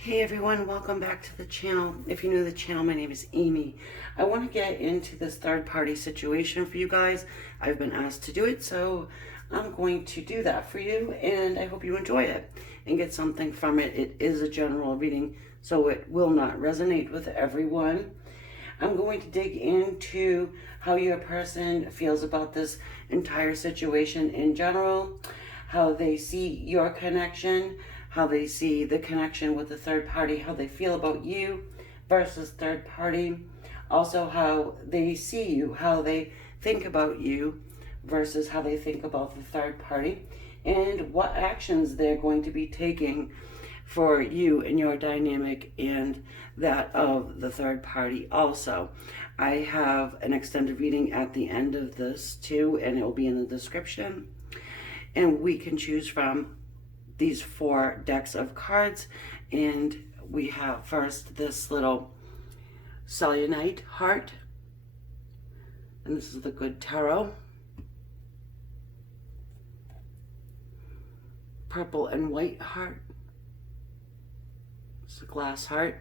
Hey everyone, welcome back to the channel. If you're new to the channel, my name is Amy. I want to get into this third-party situation for you guys. I've been asked to do it, so I'm going to do that for you, and I hope you enjoy it and get something from it. It is a general reading, so it will not resonate with everyone. I'm going to dig into how your person feels about this entire situation in general, how they see your connection, how they see the connection with the third party, how they feel about you versus third party, also how they see you, how they think about you versus how they think about the third party, and what actions they're going to be taking for you and your dynamic and that of the third party also. I have an extended reading at the end of this too, and it will be in the description. And we can choose from these 4 decks of cards, and we have first this little Selenite Heart, and this is the Good Tarot. Purple and White Heart. It's a Glass Heart.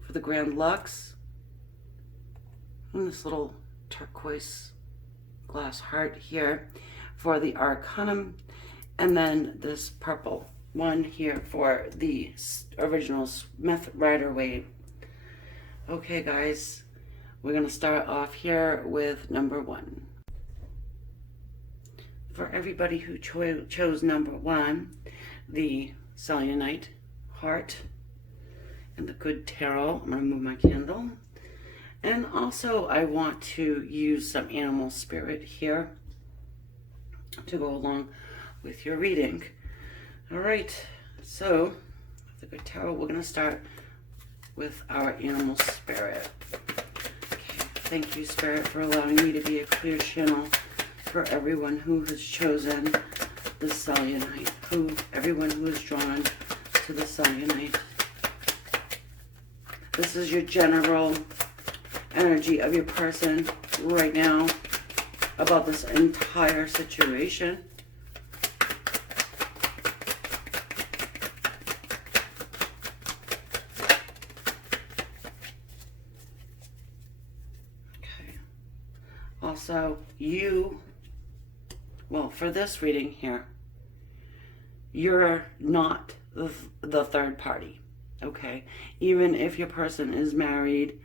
For the Grand Lux, and this little turquoise glass heart here for the Arcanum. And then this purple one here for the original Smith Rider-Waite. Okay, guys, we're going to start off here with number 1. For everybody who chose number 1, the Selenite Heart and the Good Tarot. I'm going to move my candle. And also, I want to use some animal spirit here to go along with your reading. All right, so the Good Tarot, we're going to start with our animal spirit. Okay, thank you, Spirit, for allowing me to be a clear channel for everyone who has chosen the Selenite, everyone who is drawn to the Selenite. This is your general energy of your person right now about this entire situation. Also, well, for this reading here, you're not the third party, okay? Even if your person is married,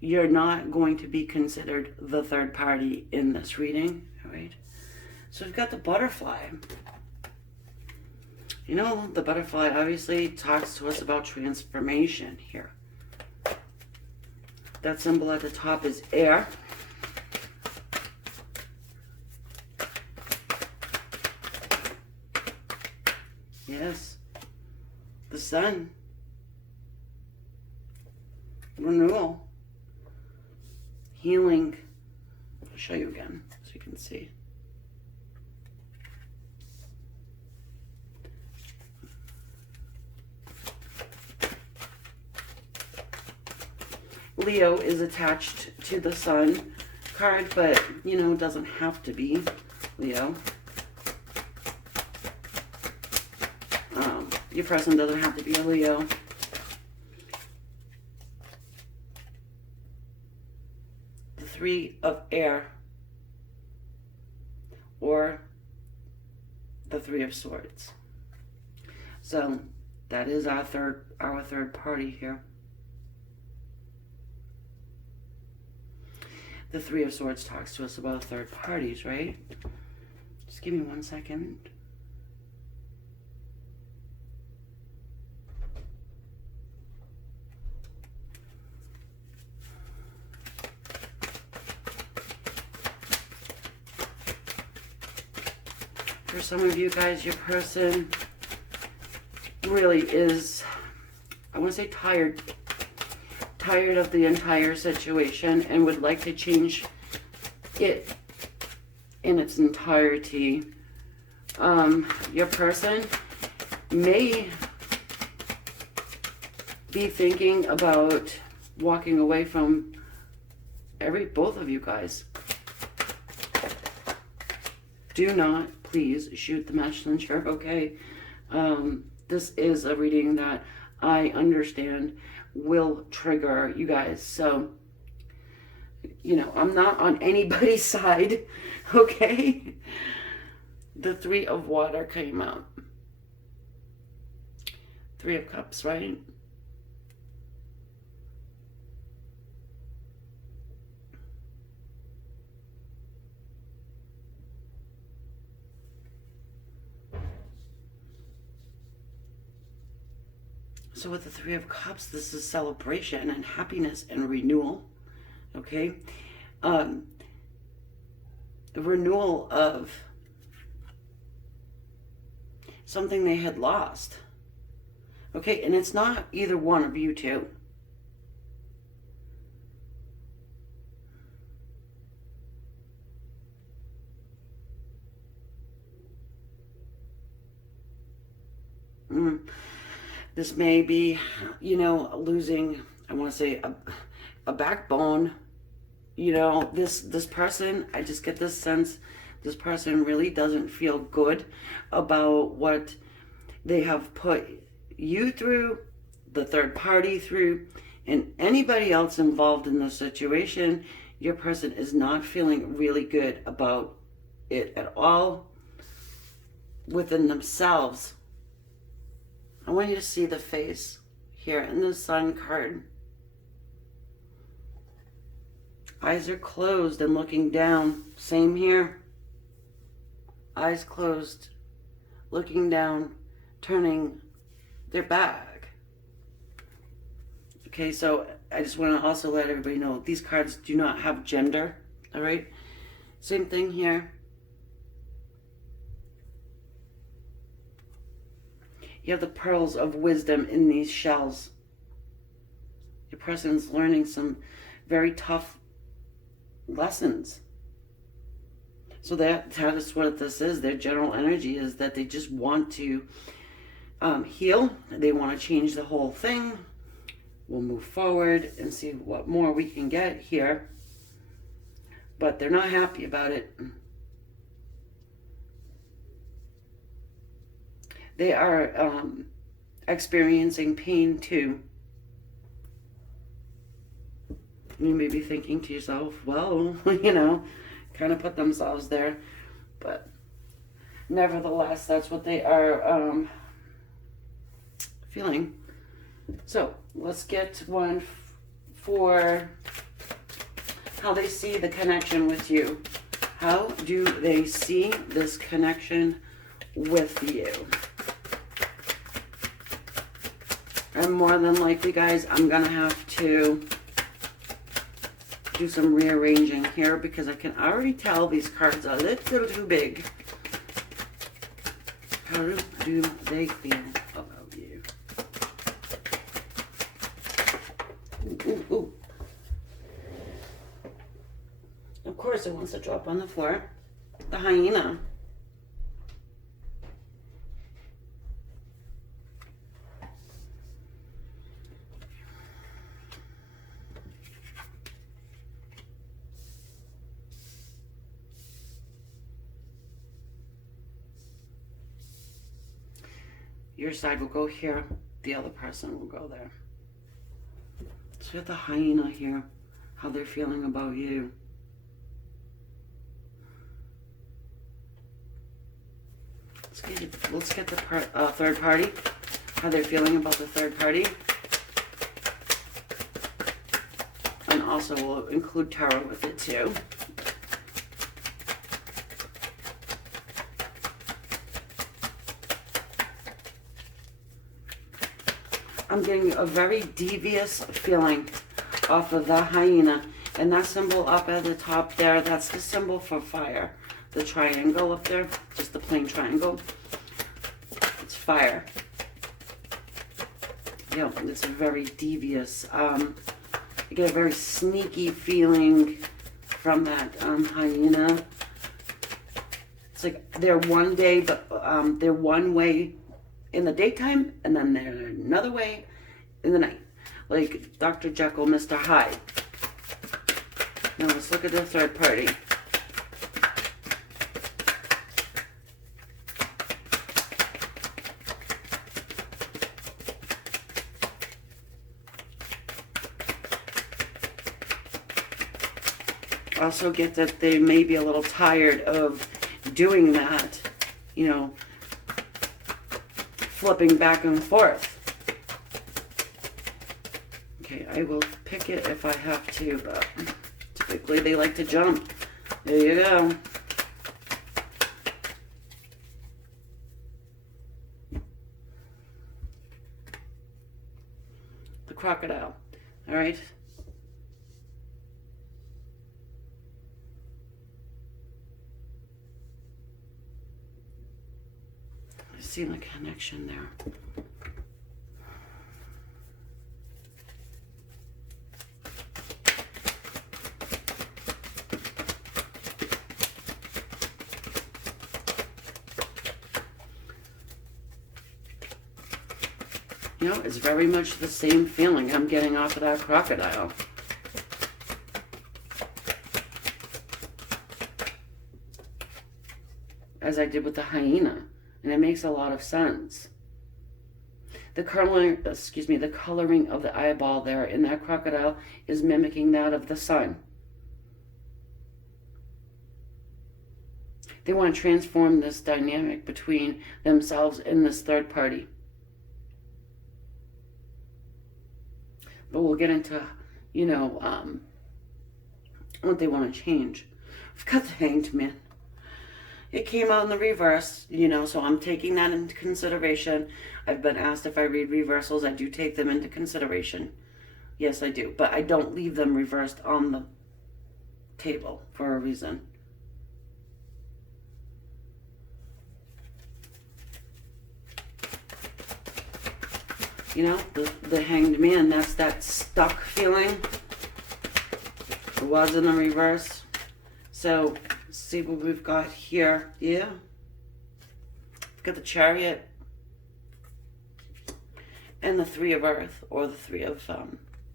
you're not going to be considered the third party in this reading, all right? So we've got the butterfly. You know, the butterfly obviously talks to us about transformation here. That symbol at the top is air. Yes, the sun, renewal, healing. I'll show you again so you can see. Leo is attached to the sun card, but you know, it doesn't have to be Leo. Your person doesn't have to be a Leo. The 3 of air or the 3 of swords. So that is our third party here. The 3 of swords talks to us about third parties, right? Just give me 1 second. For some of you guys, your person really is, I want to say tired of the entire situation and would like to change it in its entirety. Your person may be thinking about walking away from both of you guys. Do not, please, shoot the messenger, okay? this is a reading that I understand will trigger you guys. So, you know, I'm not on anybody's side, okay? The Three of Water came out. Three of Cups, right? So with the Three of Cups, this is celebration and happiness and renewal, okay? The renewal of something they had lost, okay? And it's not either one of you two. This may be, you know, losing, I want to say, a backbone. You know, this person, I just get this sense, this person really doesn't feel good about what they have put you through, the third party through, and anybody else involved in the situation. Your person is not feeling really good about it at all within themselves. I want you to see the face here in the Sun card. Eyes are closed and looking down. Same here. Eyes closed, looking down, turning their back. Okay, so I just want to also let everybody know these cards do not have gender. All right? Same thing here. You have the pearls of wisdom in these shells. Your person's learning some very tough lessons. So that is what this is. Their general energy is that they just want to heal. They want to change the whole thing. We'll move forward and see what more we can get here. But they're not happy about it. They are experiencing pain too. You may be thinking to yourself, well, you know, kind of put themselves there. But nevertheless, that's what they are feeling. So let's get one for how they see the connection with you. How do they see this connection with you? And more than likely, guys, I'm going to have to do some rearranging here because I can already tell these cards are a little too big. How do they feel about you? Ooh, ooh, ooh. Of course it wants to drop on the floor. The hyena. Your side will go here, the other person will go there. So you have the hyena here, how they're feeling about you. Let's get the third party, how they're feeling about the third party. And also we'll include tarot with it too. I'm getting a very devious feeling off of the hyena. And that symbol up at the top there, that's the symbol for fire. The triangle up there, just the plain triangle. It's fire. Yeah, it's very devious. I get a very sneaky feeling from that hyena. It's like they're one day, but they're one way in the daytime, and then they're another way in the night. Like Dr. Jekyll, Mr. Hyde. Now let's look at the third party. also get that they may be a little tired of doing that, you know, flipping back and forth. Okay, I will pick it if I have to, but typically they like to jump. There you go. The crocodile. All right. I see the connection there. You know, it's very much the same feeling I'm getting off of that crocodile. As I did with the hyena. And it makes a lot of sense. The coloring, the coloring of the eyeball there in that crocodile is mimicking that of the sun. They want to transform this dynamic between themselves and this third party. But we'll get into, you know, what they want to change. I've got the Hanged Man. It came out in the reverse, you know, so I'm taking that into consideration. I've been asked if I read reversals. I do take them into consideration. Yes, I do. But I don't leave them reversed on the table for a reason. You know, the Hanged Man, that's that stuck feeling. It was in the reverse. So, see what we've got here. Yeah. We've got the Chariot. And the Three of Earth, or the Three of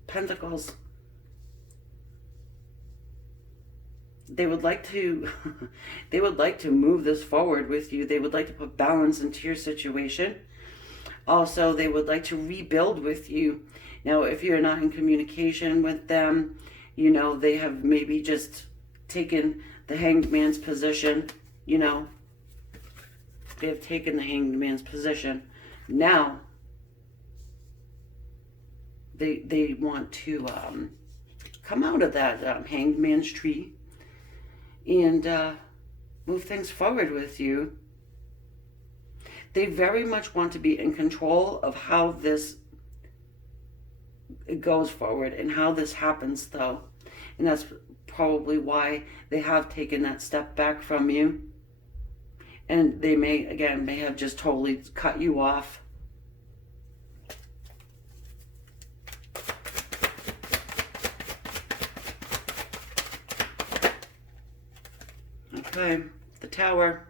Pentacles. They would like to, they would like to move this forward with you. They would like to put balance into your situation. Also, they would like to rebuild with you. Now, if you're not in communication with them, you know, they have maybe just taken the Hanged Man's position, you know. They have taken the Hanged Man's position. Now, they want to come out of that Hanged Man's tree and move things forward with you. They very much want to be in control of how this goes forward and how this happens, though. And that's probably why they have taken that step back from you. And they may have just totally cut you off. Okay, the Tower.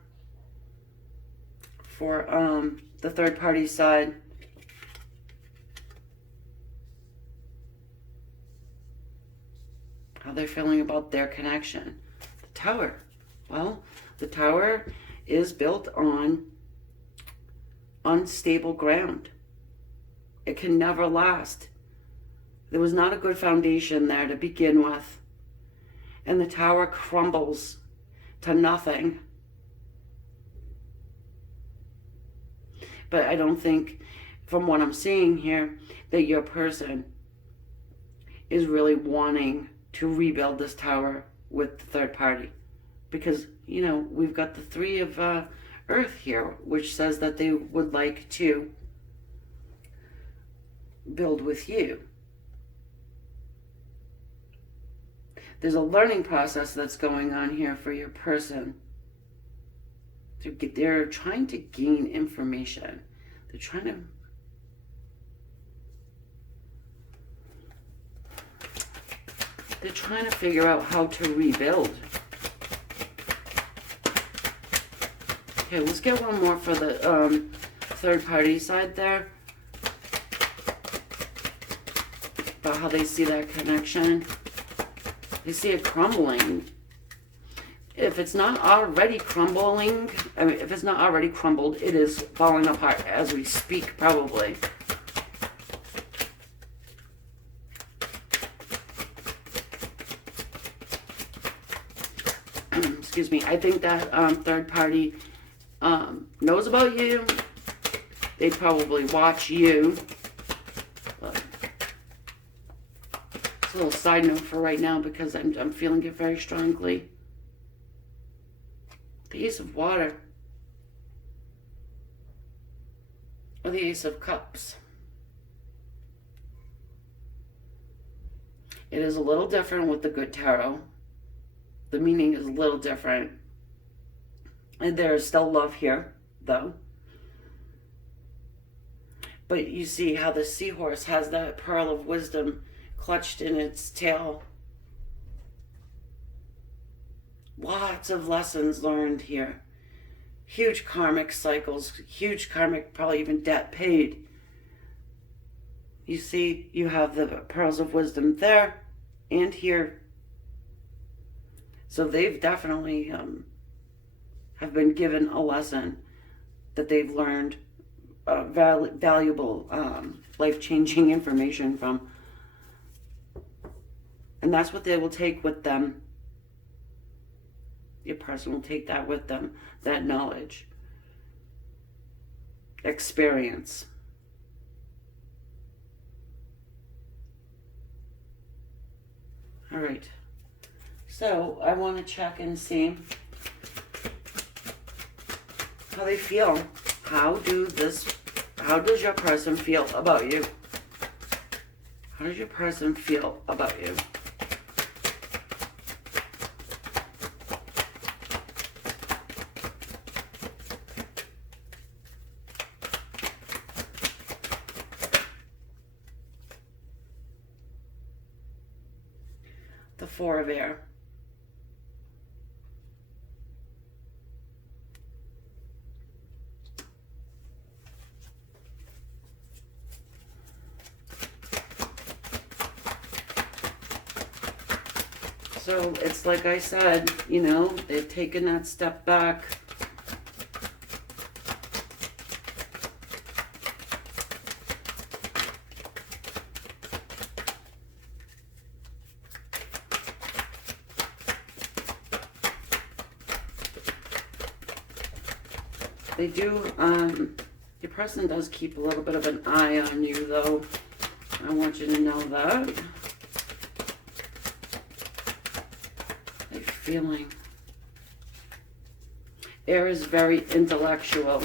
For the third party side. How they're feeling about their connection. The Tower. Well, the Tower is built on unstable ground. It can never last. There was not a good foundation there to begin with. And the Tower crumbles to nothing. But I don't think, from what I'm seeing here, that your person is really wanting to rebuild this tower with the third party. Because, you know, we've got the Three of Earth here, which says that they would like to build with you. There's a learning process that's going on here for your person. They're trying to gain information. They're trying to figure out how to rebuild. Okay, let's get one more for the third party side there. About how they see that connection. They see it crumbling. If it's not already crumbling, if it's not already crumbled, it is falling apart as we speak, probably. excuse me, I think that third party knows about you. They probably watch you. But it's a little side note for right now because I'm feeling it very strongly. The Ace of Water. Or the Ace of Cups. It is a little different with the Good Tarot. The meaning is a little different. And there is still love here, though. But you see how the seahorse has that pearl of wisdom clutched in its tail. Lots of lessons learned here. Huge karmic cycles, huge karmic, probably even debt paid. You see, you have the pearls of wisdom there and here. So they've definitely have been given a lesson that they've learned valuable, life-changing information from. And that's what they will take with them. Your person will take that with them, that knowledge, experience. All right. So I want to check and see how they feel. How does your person feel about you? How does your person feel about you? The Four of Air. So it's like I said, you know, they've taken that step back. They do, your person does keep a little bit of an eye on you, though. I want you to know that. They're feeling. Air is very intellectual.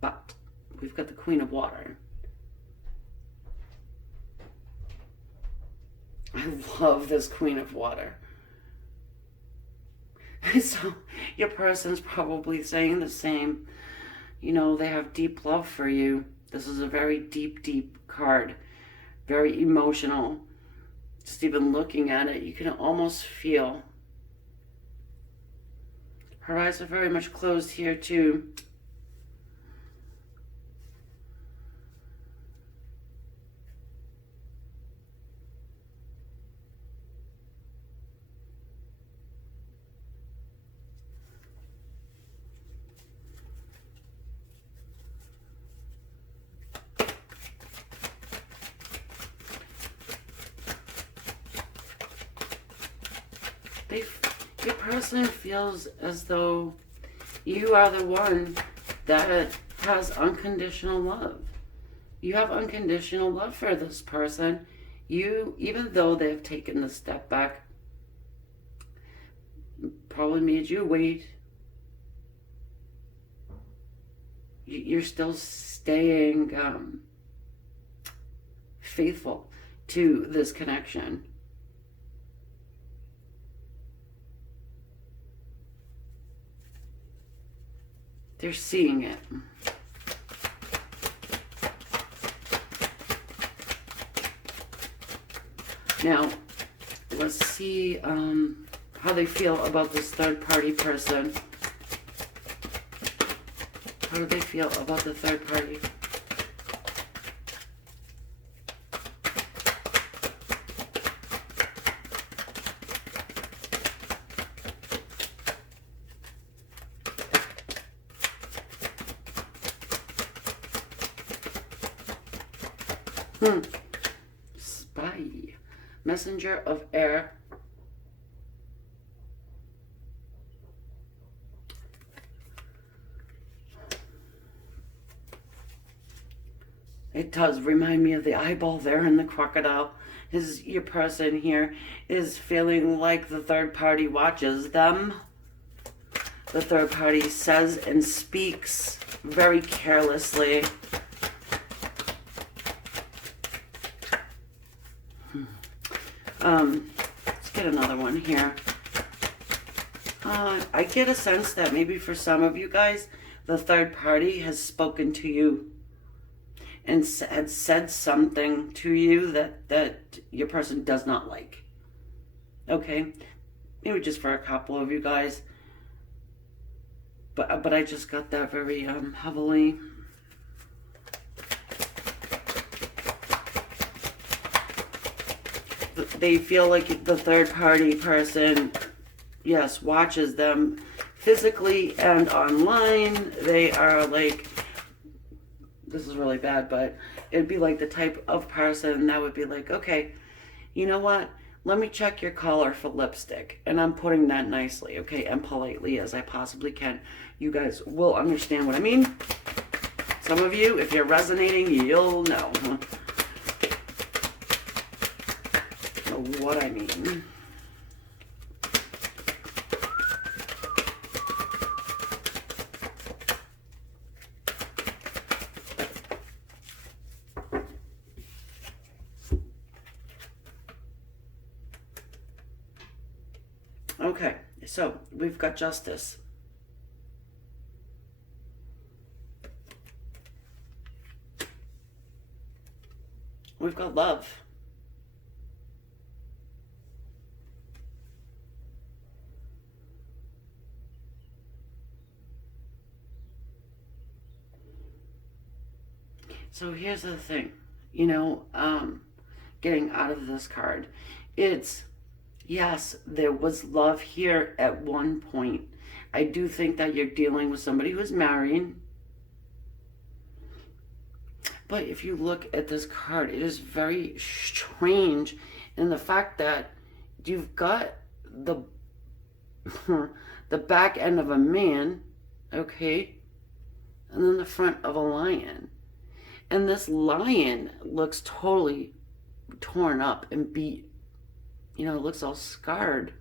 But we've got the Queen of Water. I love this Queen of Water. So your person's probably saying the same. You know, they have deep love for you. This is a very deep, deep card. Very emotional. Just even looking at it, you can almost feel. Her eyes are very much closed here too. Your person feels as though you are the one that has unconditional love. You have unconditional love for this person. You, even though they've taken the step back, probably made you wait, you're still staying faithful to this connection. They're seeing it. Now, let's see how they feel about this third party person. How do they feel about the third party? Spy. Messenger of air. It does remind me of the eyeball there in the crocodile. Your person here is feeling like the third party watches them. The third party says and speaks very carelessly. Let's get another one here. I get a sense that maybe for some of you guys, the third party has spoken to you and had said something to you that your person does not like. Okay? Maybe just for a couple of you guys. But I just got that very heavily. They feel like the third party person, yes, watches them physically and online. They are like, this is really bad, but it'd be like the type of person that would be like, okay, you know what? Let me check your color for lipstick. And I'm putting that nicely, okay, and politely as I possibly can. You guys will understand what I mean. Some of you, if you're resonating, you'll know what I mean. Okay, so we've got justice. We've got love. So here's the thing, getting out of this card, it's, yes, there was love here at one point. I do think that you're dealing with somebody who's married. But if you look at this card, it is very strange in the fact that you've got the the back end of a man, okay, and then the front of a lion. And this lion looks totally torn up and beat. It looks all scarred.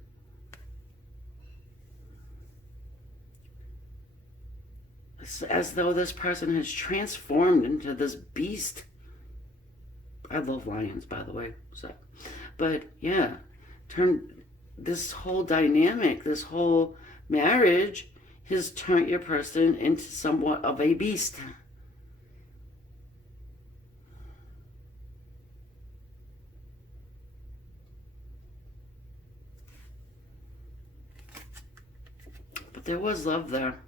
It's as though this person has transformed into this beast. I love lions, by the way. But yeah, this whole dynamic, this whole marriage has turned your person into somewhat of a beast. But there was love there.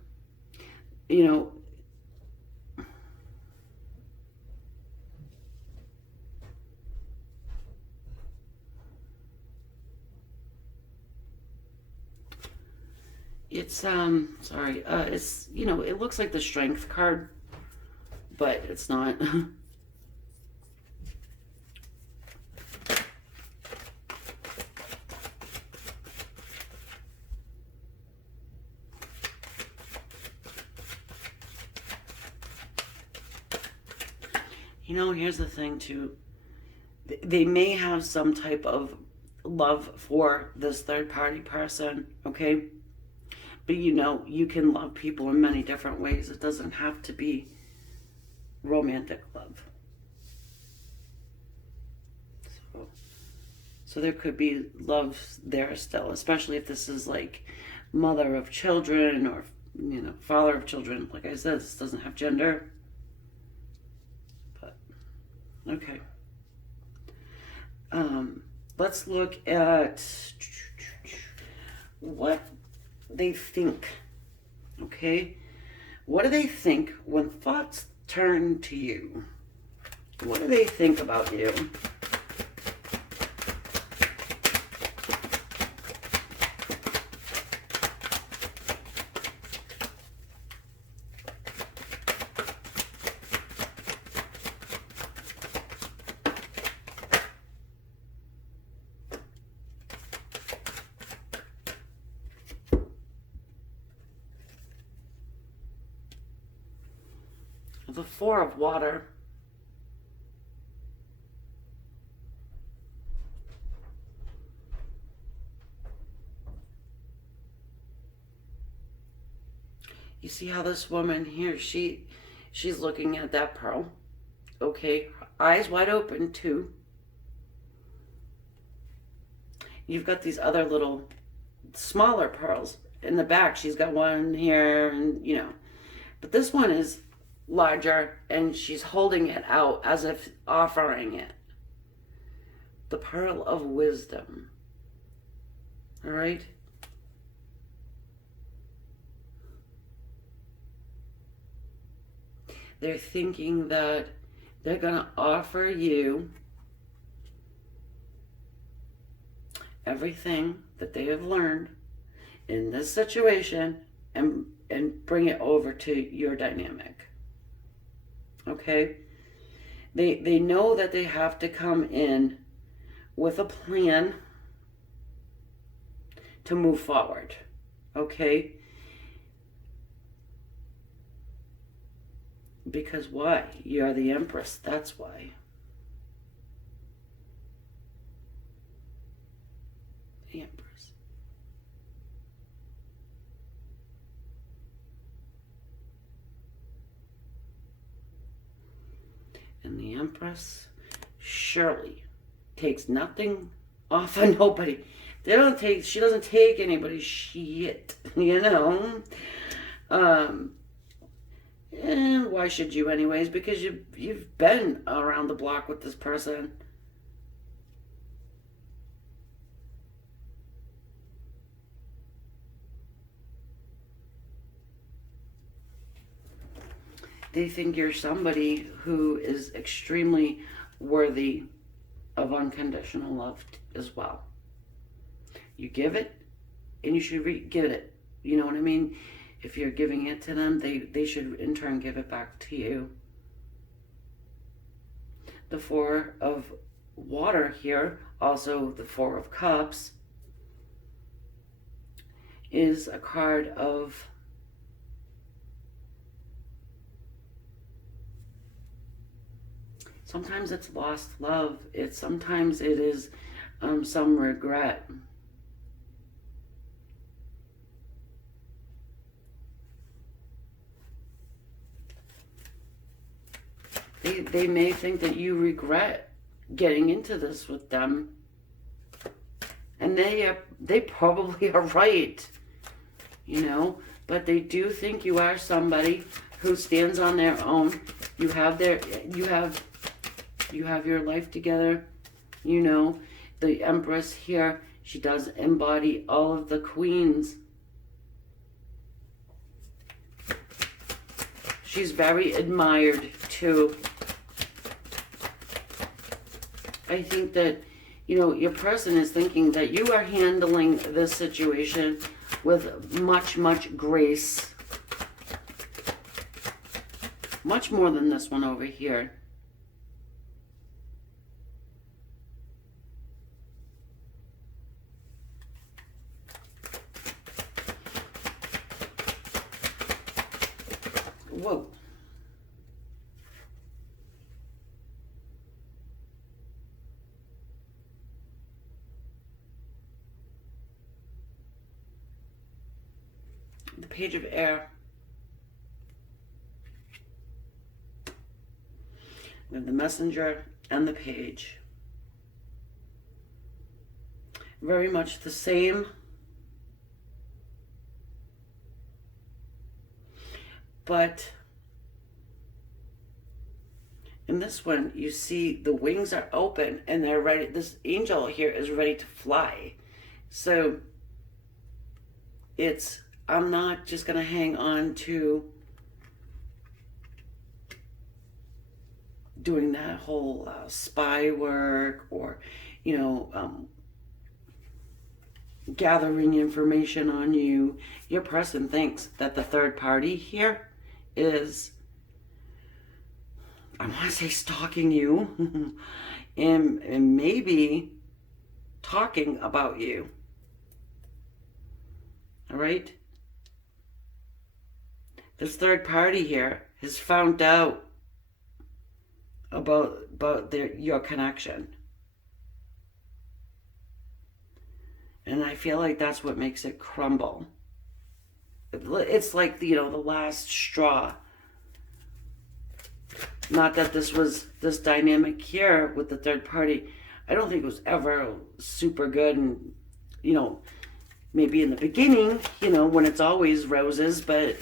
It's sorry, it's it looks like the strength card, but it's not. Here's the thing too. They may have some type of love for this third party person, okay? But you can love people in many different ways. It doesn't have to be romantic love. So there could be love there still, especially if this is like mother of children or, father of children. Like I said, this doesn't have gender. But, okay. Let's look at what they think, okay? What do they think when thoughts turn to you? What do they think about you? The Four of Water. You see how this woman here, she's looking at that pearl. Okay, eyes wide open too. You've got these other little smaller pearls in the back. She's got one here, and you know, but this one is larger, and she's holding it out as if offering it. The pearl of wisdom. All right. They're thinking that they're going to offer you everything that they have learned in this situation and bring it over to your dynamic. Okay? They know that they have to come in with a plan to move forward. Okay? Because why? You're the Empress. That's why. The Empress. And the Empress surely takes nothing off of nobody. She doesn't take anybody's shit, you know? And why should you anyways? Because you've been around the block with this person. They think you're somebody who is extremely worthy of unconditional love as well. You give it, and you should give it. You know what I mean? If you're giving it to them, they should in turn give it back to you. The Four of Water here, also the Four of Cups, is a card of sometimes it's lost love. Sometimes it is some regret. They may think that you regret getting into this with them, and they probably are right, you know. But they do think you are somebody who stands on their own. You have your life together, you know. The Empress here, she does embody all of the queens. She's very admired too. I think that, you know, your person is thinking that you are handling this situation with much, much grace. Much more than this one over here. Whoa. The Page of Air. We have the Messenger and the Page. Very much the same. But in this one, you see the wings are open and they're ready. This angel here is ready to fly. So I'm not just going to hang on to doing that whole spy work or, you know, gathering information on you. Your person thinks that the third party here is, I want to say, stalking you and maybe talking about you. All right? This third party here has found out about your connection. And I feel like that's what makes it crumble. It's like, the last straw. Not that this dynamic here with the third party, I don't think it was ever super good, and maybe in the beginning, when it's always roses, but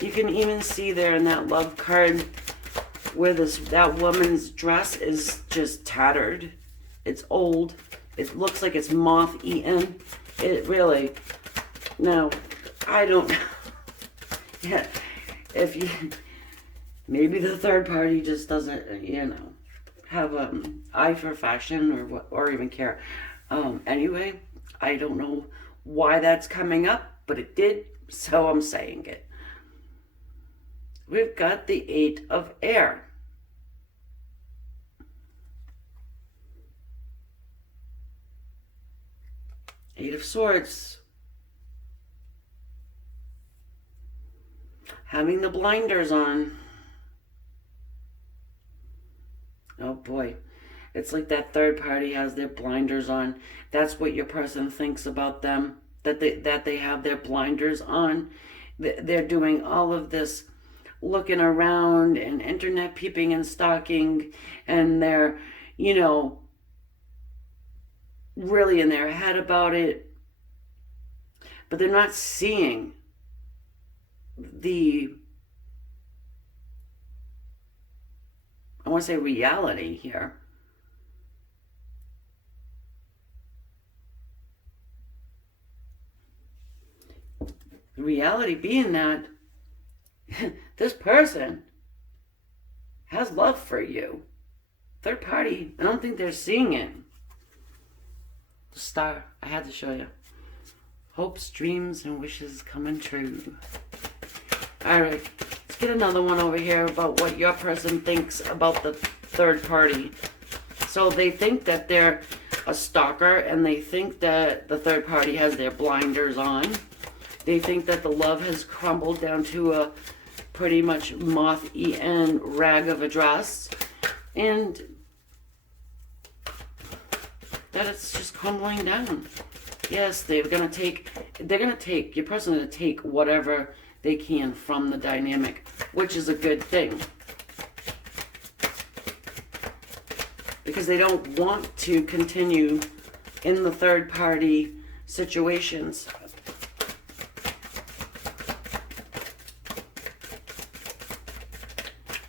you can even see there in that love card where that woman's dress is just tattered. It's old. It looks like it's moth-eaten. It really, no, I don't know. Yeah, maybe the third party just doesn't, have an eye for fashion or even care. Anyway, I don't know why that's coming up, but it did, so I'm saying it. We've got the Eight of Air. Eight of Swords. Having the blinders on. Oh boy. It's like that third party has their blinders on. That's what your person thinks about them. That they have their blinders on. They're doing all of this looking around and internet peeping and stalking, and they're, really in their head about it, but they're not seeing I want to say reality here. The reality being that this person has love for you. Third party, I don't think they're seeing it. The star, I had to show you. Hopes, dreams, and wishes coming true. Alright, let's get another one over here about what your person thinks about the third party. So they think that they're a stalker, and they think that the third party has their blinders on. They think that the love has crumbled down to a pretty much moth-eaten rag of a dress, and that it's just crumbling down. Yes, your person's gonna take whatever they can from the dynamic, which is a good thing, because they don't want to continue in the third party situations.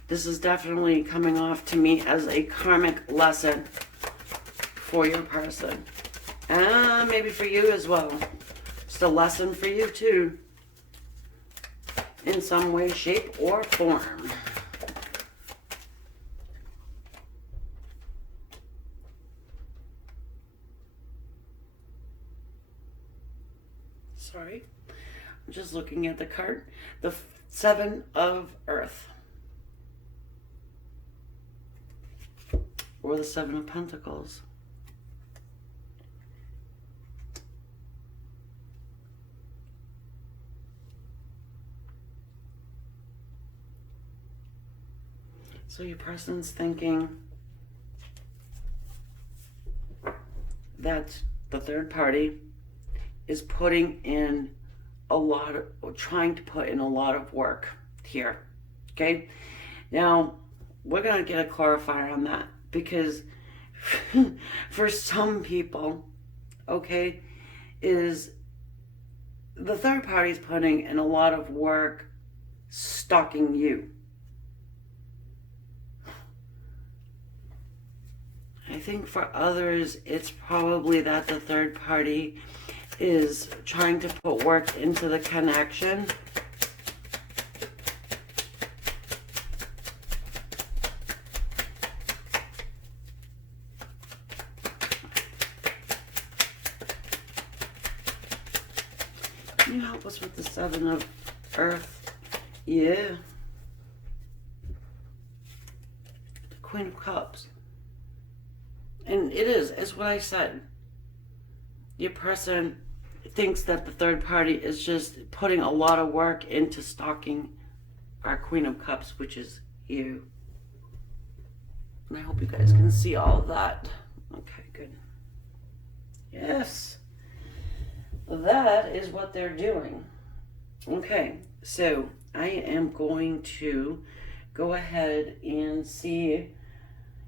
This is definitely coming off to me as a karmic lesson for your person. And maybe for you as well. It's a lesson for you too. In some way, shape, or form. Sorry. I'm just looking at the card. The Seven of Earth. Or the Seven of Pentacles. So your person's thinking that the third party is putting in trying to put in a lot of work here. Okay? Now, we're going to get a clarifier on that, because for some people, okay, is the third party's putting in a lot of work stalking you. I think for others, it's probably that the third party is trying to put work into the connection. Can you help us with the Seven of Earth? Yeah. The Queen of Cups. And it's what I said. Your person thinks that the third party is just putting a lot of work into stalking our Queen of Cups, which is you. And I hope you guys can see all of that. Okay, good. Yes. That is what they're doing. Okay, so I am going to go ahead and see,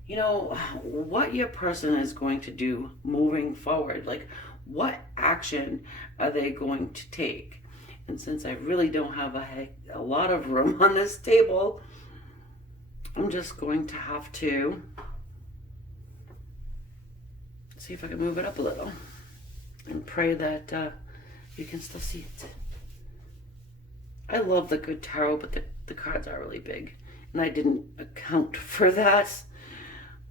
you know, what your person is going to do moving forward. Like, what action are they going to take? And since I really don't have a lot of room on this table, I'm just going to have to see if I can move it up a little and pray that you can still see it. I love the good tarot, but the cards are really big. And I didn't account for that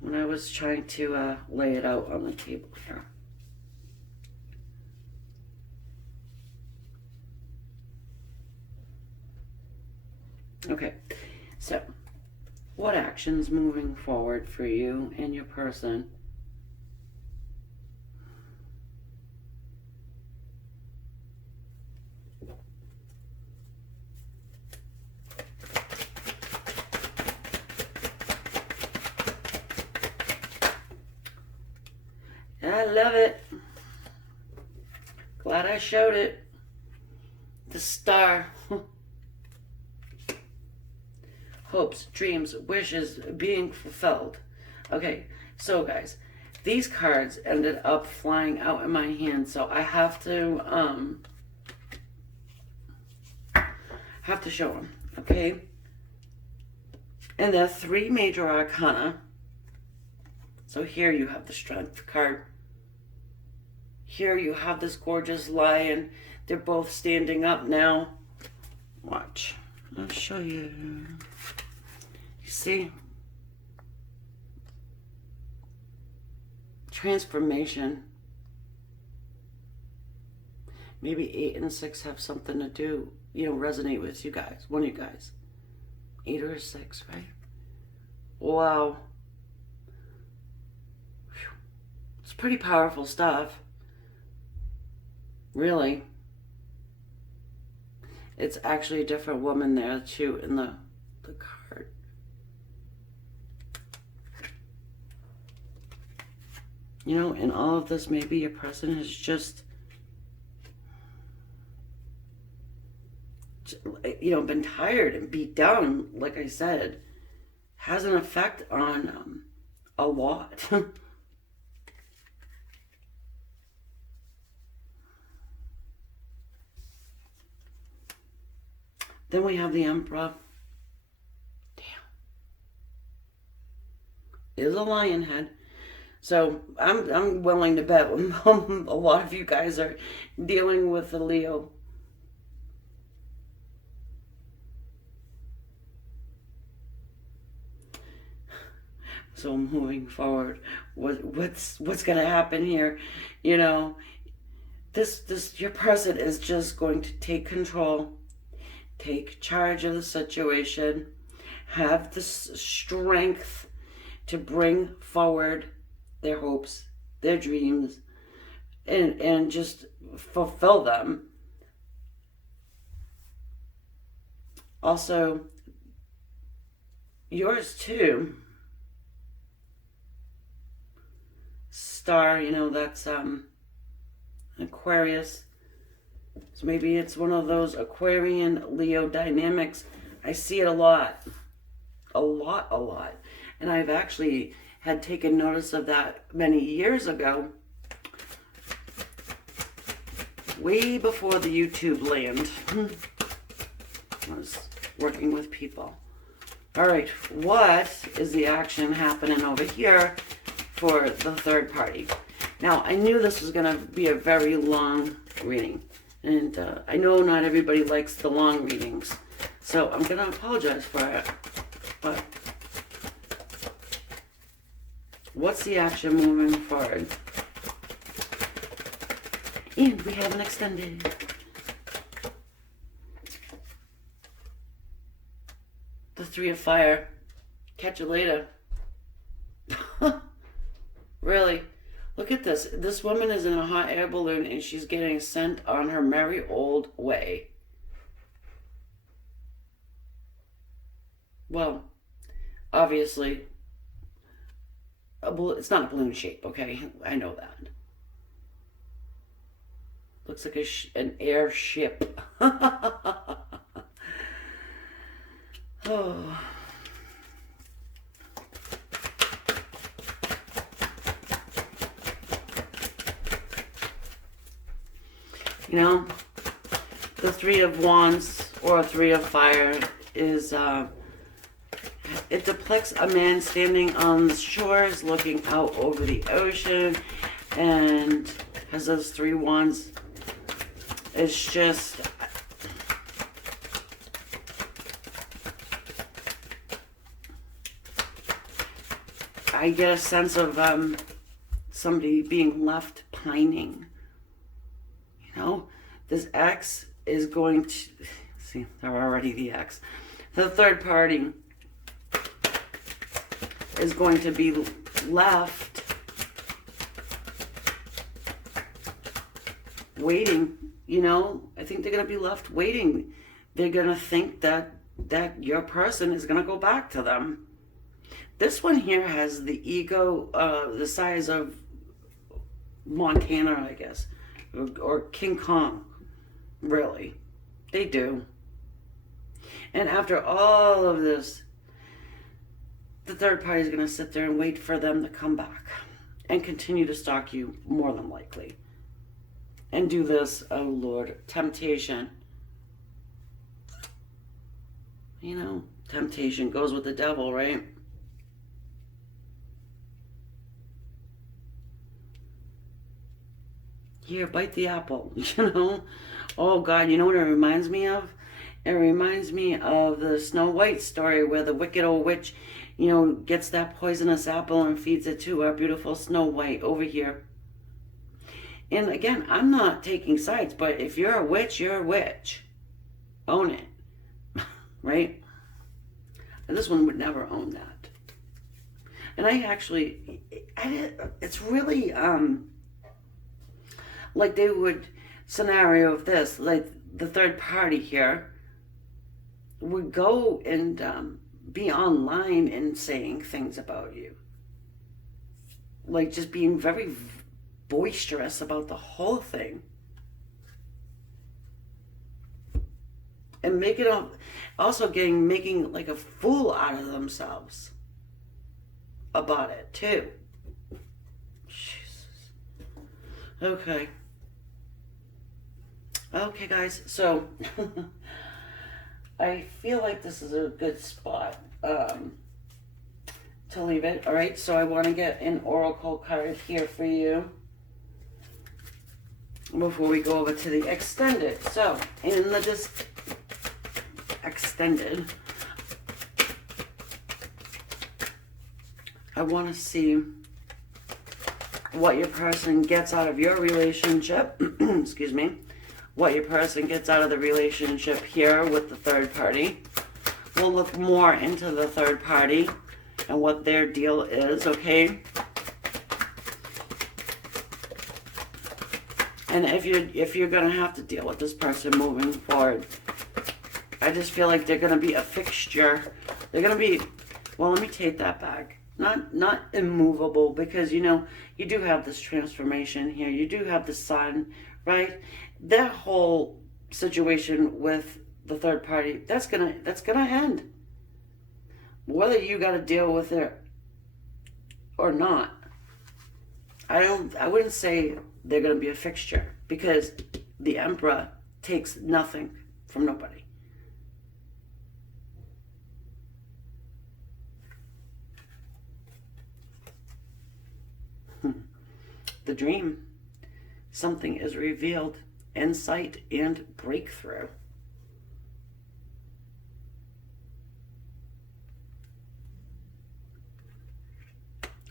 when I was trying to lay it out on the table here. Okay, so what actions moving forward for you and your person? I love it. Glad I showed it. The star. Hopes, dreams, wishes being fulfilled. Okay, so guys, these cards ended up flying out in my hand, so I have to show them, okay? And there are 3 major arcana. So here you have the Strength card. Here you have this gorgeous lion. They're both standing up now. Watch. I'll show you. You see? Transformation. Maybe 8 and 6 have something to do, you know, resonate with you guys. One of you guys. 8 or 6, right? Wow. It's pretty powerful stuff. Really. It's actually a different woman there too in the card. You know, in all of this, maybe your person has just, you know, been tired and beat down, like I said. Has an effect on a lot. Then we have the Emperor. Damn. It is a lion head. So I'm willing to bet a lot of you guys are dealing with the Leo. So moving forward, what's gonna happen here? You know, this your person is just going to take control. Take charge of the situation, have the strength to bring forward their hopes, their dreams, and just fulfill them. Also, yours too. Star, you know, that's Aquarius. So maybe it's one of those Aquarian Leo dynamics. I see it a lot. A lot. And I've actually had taken notice of that many years ago. Way before the YouTube land. I was working with people. Alright, what is the action happening over here for the third party? Now, I knew this was going to be a very long reading. And I know not everybody likes the long readings, so I'm going to apologize for it. But what's the action moving forward? And we have an extended. The 3 of Fire. Catch you later. Really? Look at this. This woman is in a hot air balloon and she's getting sent on her merry old way. Well, obviously, it's not a balloon shape, okay? I know that. Looks like an airship. Oh. You know, the Three of Wands or Three of Fire is, it depicts a man standing on the shores looking out over the ocean and has those three wands. It's just, I get a sense of somebody being left pining. You know, this ex is going to, see, they're already the ex. The third party is going to be left waiting. You know, I think they're going to be left waiting. They're going to think that your person is going to go back to them. This one here has the ego, the size of Montana, I guess, or King Kong, really. They do. And after all of this, the third party is going to sit there and wait for them to come back and continue to stalk you, more than likely. And do this, oh Lord, temptation. You know, temptation goes with the devil, right? Here, bite the apple, you know? Oh God, you know what it reminds me of? It reminds me of the Snow White story where the wicked old witch, you know, gets that poisonous apple and feeds it to our beautiful Snow White over here. And again, I'm not taking sides, but if you're a witch, you're a witch. Own it, right? And this one would never own that. And it's really, like they would, scenario of this, like the third party here would go and be online and saying things about you. Like just being very boisterous about the whole thing. And making like a fool out of themselves about it too. Jesus. Okay. Okay, guys, so I feel like this is a good spot to leave it. All right, so I want to get an oracle card here for you before we go over to the extended. So, in the extended, I want to see what your person gets out of your relationship. Excuse me. What your person gets out of the relationship here with the third party. We'll look more into the third party and what their deal is, okay? And if you're gonna have to deal with this person moving forward, I just feel like they're gonna be a fixture. They're gonna be, well, let me take that back. Not immovable, because you know you do have this transformation here. You do have the sun, right? That whole situation with the third party, that's gonna end. Whether you got to deal with it or not, I wouldn't say they're gonna be a fixture, because the Emperor takes nothing from nobody. The dream, something is revealed, insight and breakthrough.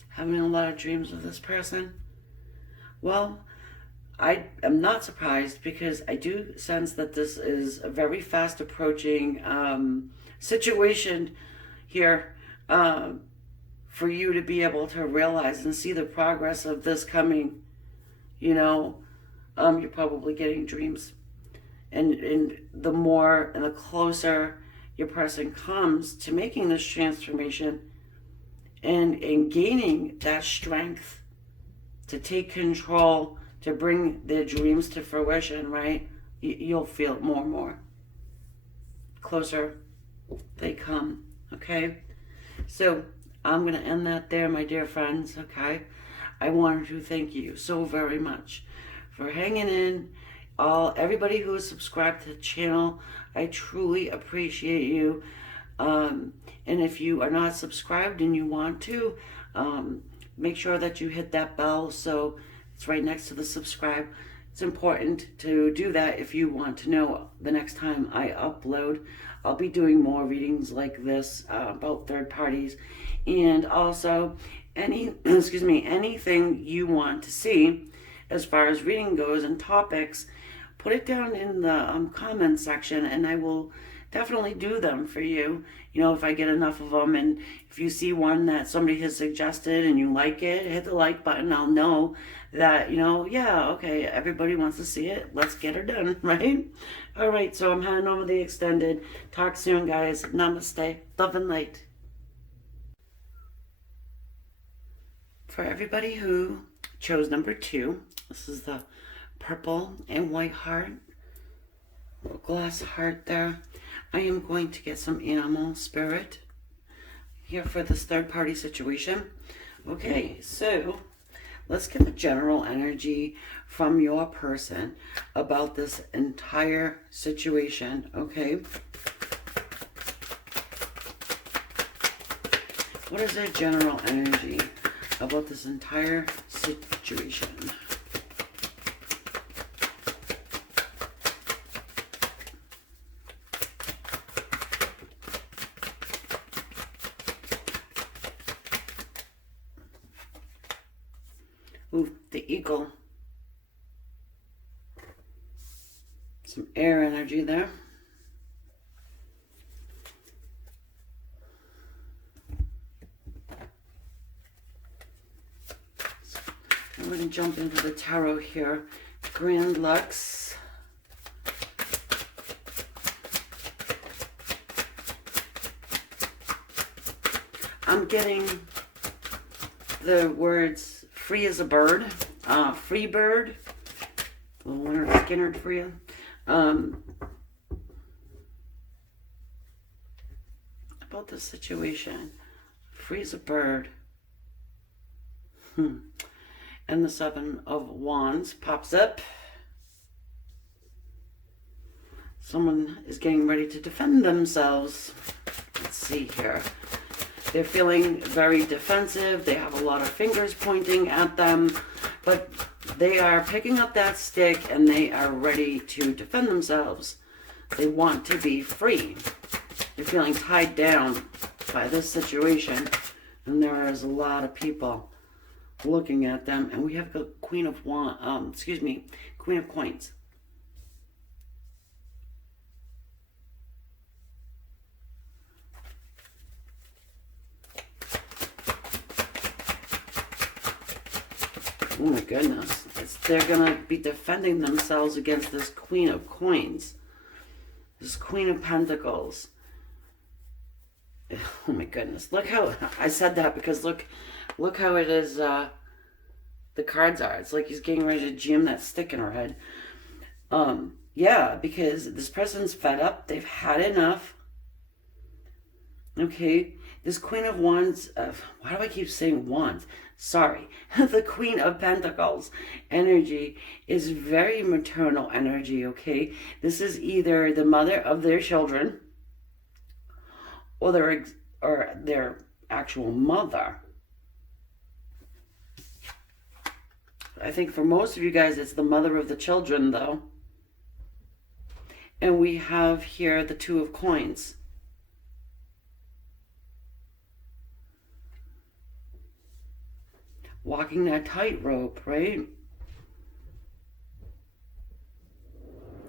Having a lot of dreams with this person? Well, I am not surprised, because I do sense that this is a very fast approaching situation here for you to be able to realize and see the progress of this coming. You know, you're probably getting dreams. And the more and the closer your person comes to making this transformation, and gaining that strength to take control, to bring their dreams to fruition, right? You'll feel it more and more. Closer they come, okay? So I'm going to end that there, my dear friends, okay? I wanted to thank you so very much for hanging in. Everybody who is subscribed to the channel, I truly appreciate you. And if you are not subscribed and you want to, make sure that you hit that bell so it's right next to the subscribe. It's important to do that if you want to know the next time I upload. I'll be doing more readings like this about third parties, and also anything you want to see as far as reading goes and topics, put it down in the comment section, and I will definitely do them for you. You know, if I get enough of them, and if you see one that somebody has suggested and you like it, hit the like button. I'll know that, you know, yeah, okay, everybody wants to see it. Let's get her done, right? All right, so I'm heading over the extended. Talk soon, guys. Namaste. Love and light. For everybody who chose number 2, this is the purple and white heart, little glass heart there. I am going to get some animal spirit here for this third party situation. Okay, so let's get the general energy from your person about this entire situation, okay? What is their general energy about this entire situation? Ooh, the eagle. Some air energy there. I'm going to jump into the tarot here. Grand Lux. I'm getting the words free as a bird, free bird, a little Leonard Skinner for you. About this situation, free as a bird. And the 7 of Wands pops up. Someone is getting ready to defend themselves. Let's see here. They're feeling very defensive. They have a lot of fingers pointing at them, but they are picking up that stick and they are ready to defend themselves. They want to be free. They're feeling tied down by this situation, and there is a lot of people looking at them. And we have the Queen of Coins. Oh my goodness. They're going to be defending themselves against this Queen of Coins. This Queen of Pentacles. Oh my goodness. Look how I said that because look how it is, the cards are. It's like he's getting ready to jam that stick in her head. Yeah, because this person's fed up. They've had enough. Okay. This Queen of Wands, why do I keep saying Wands? Sorry. The Queen of Pentacles energy is very maternal energy, okay? This is either the mother of their children or their actual mother. I think for most of you guys, it's the mother of the children, though. And we have here the 2 of Coins. Walking that tightrope, right?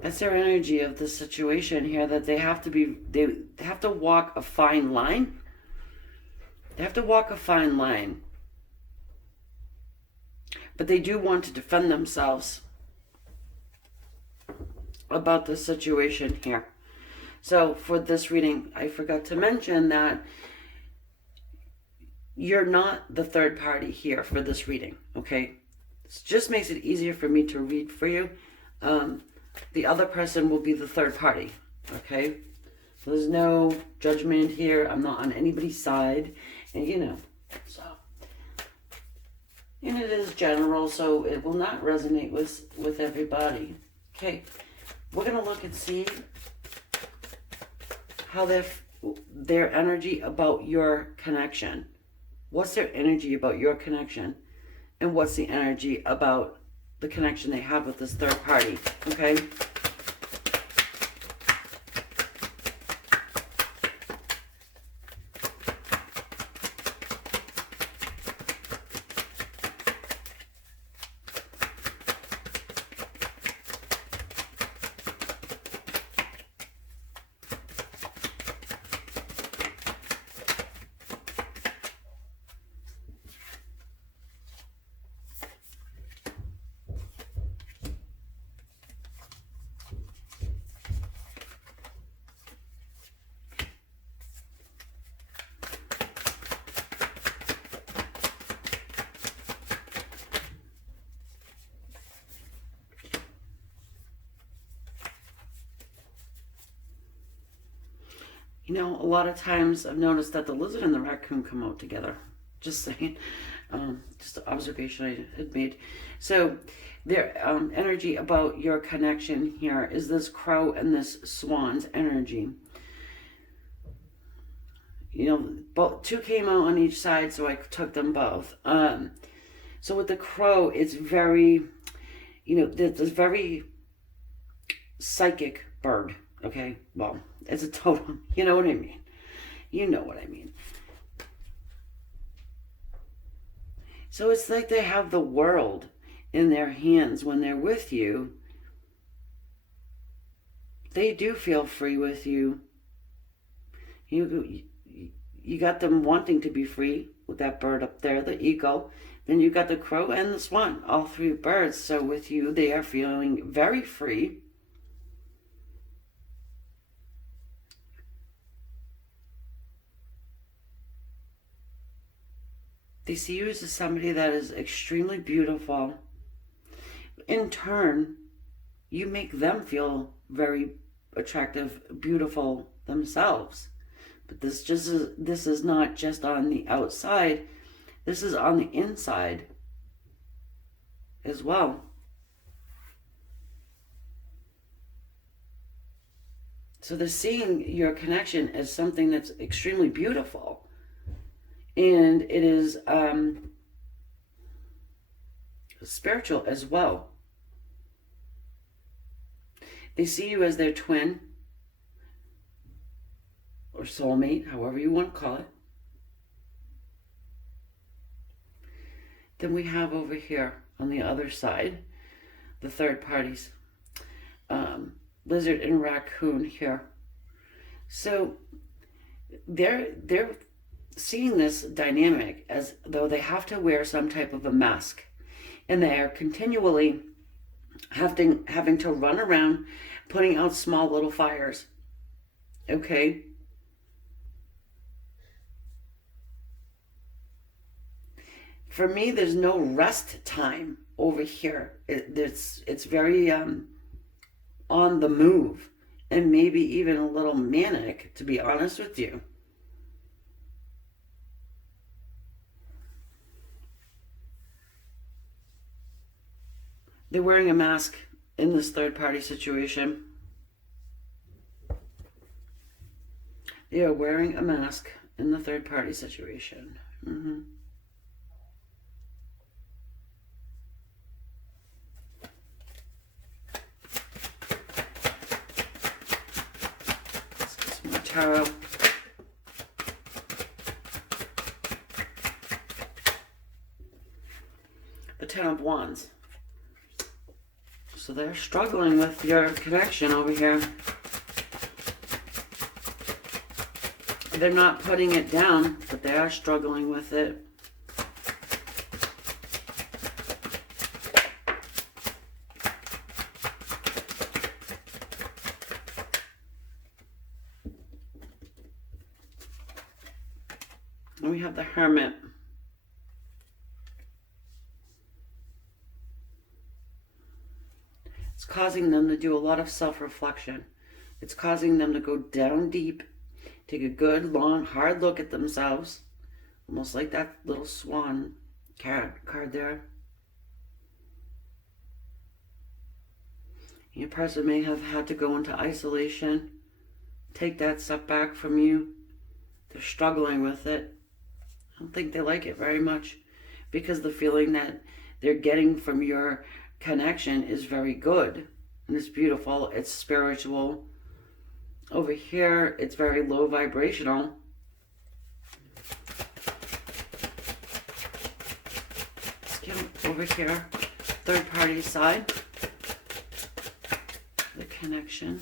That's their energy of the situation here, that they have to walk a fine line. They have to walk a fine line. But they do want to defend themselves about the situation here. So for this reading, I forgot to mention that you're not the third party here for this reading, okay? It just makes it easier for me to read for you. The other person will be the third party, okay? There's no judgment here. I'm not on anybody's side, and you know, so. And it is general, so it will not resonate with everybody. Okay, we're going to look and see how their energy about your connection. What's their energy about your connection? And what's the energy about the connection they have with this third party, okay? You know, a lot of times I've noticed that the lizard and the raccoon come out together. Just saying. Just an observation I had made. So their energy about your connection here is this crow and this swan's energy. You know, two came out on each side, so I took them both. So with the crow, it's very, you know, this very psychic bird. Okay, well, it's a totem. You know what I mean? You know what I mean. So it's like they have the world in their hands when they're with you. They do feel free with you. You got them wanting to be free with that bird up there, the eagle. Then you got the crow and the swan, all three birds. So with you, they are feeling very free. They see you as somebody that is extremely beautiful. In turn, you make them feel very attractive, beautiful themselves. But this is not just on the outside. This is on the inside as well. So they're seeing your connection as something that's extremely beautiful. And it is spiritual as well. They see you as their twin or soulmate, however you want to call it. Then we have over here on the other side, the third parties, lizard and raccoon here. So they're seeing this dynamic as though they have to wear some type of a mask, and they are continually having to run around putting out small little fires. Okay, for me, there's no rest time over here. It's very on the move, and maybe even a little manic, to be honest with you. They're wearing a mask in this third party situation. They are wearing a mask in the third party situation. Let's get some more tarot. The Ten of Wands. So they're struggling with your connection over here. They're not putting it down, but they are struggling with it. we have the Hermit. It's causing them to do a lot of self-reflection. It's causing them to go down deep, take a good, long, hard look at themselves, almost like that little swan card there. Your person may have had to go into isolation, take that step back from you. They're struggling with it. I don't think they like it very much, because the feeling that they're getting from your connection is very good and it's beautiful, it's spiritual. Over here, it's very low vibrational. Let's get over here, third party side, the connection.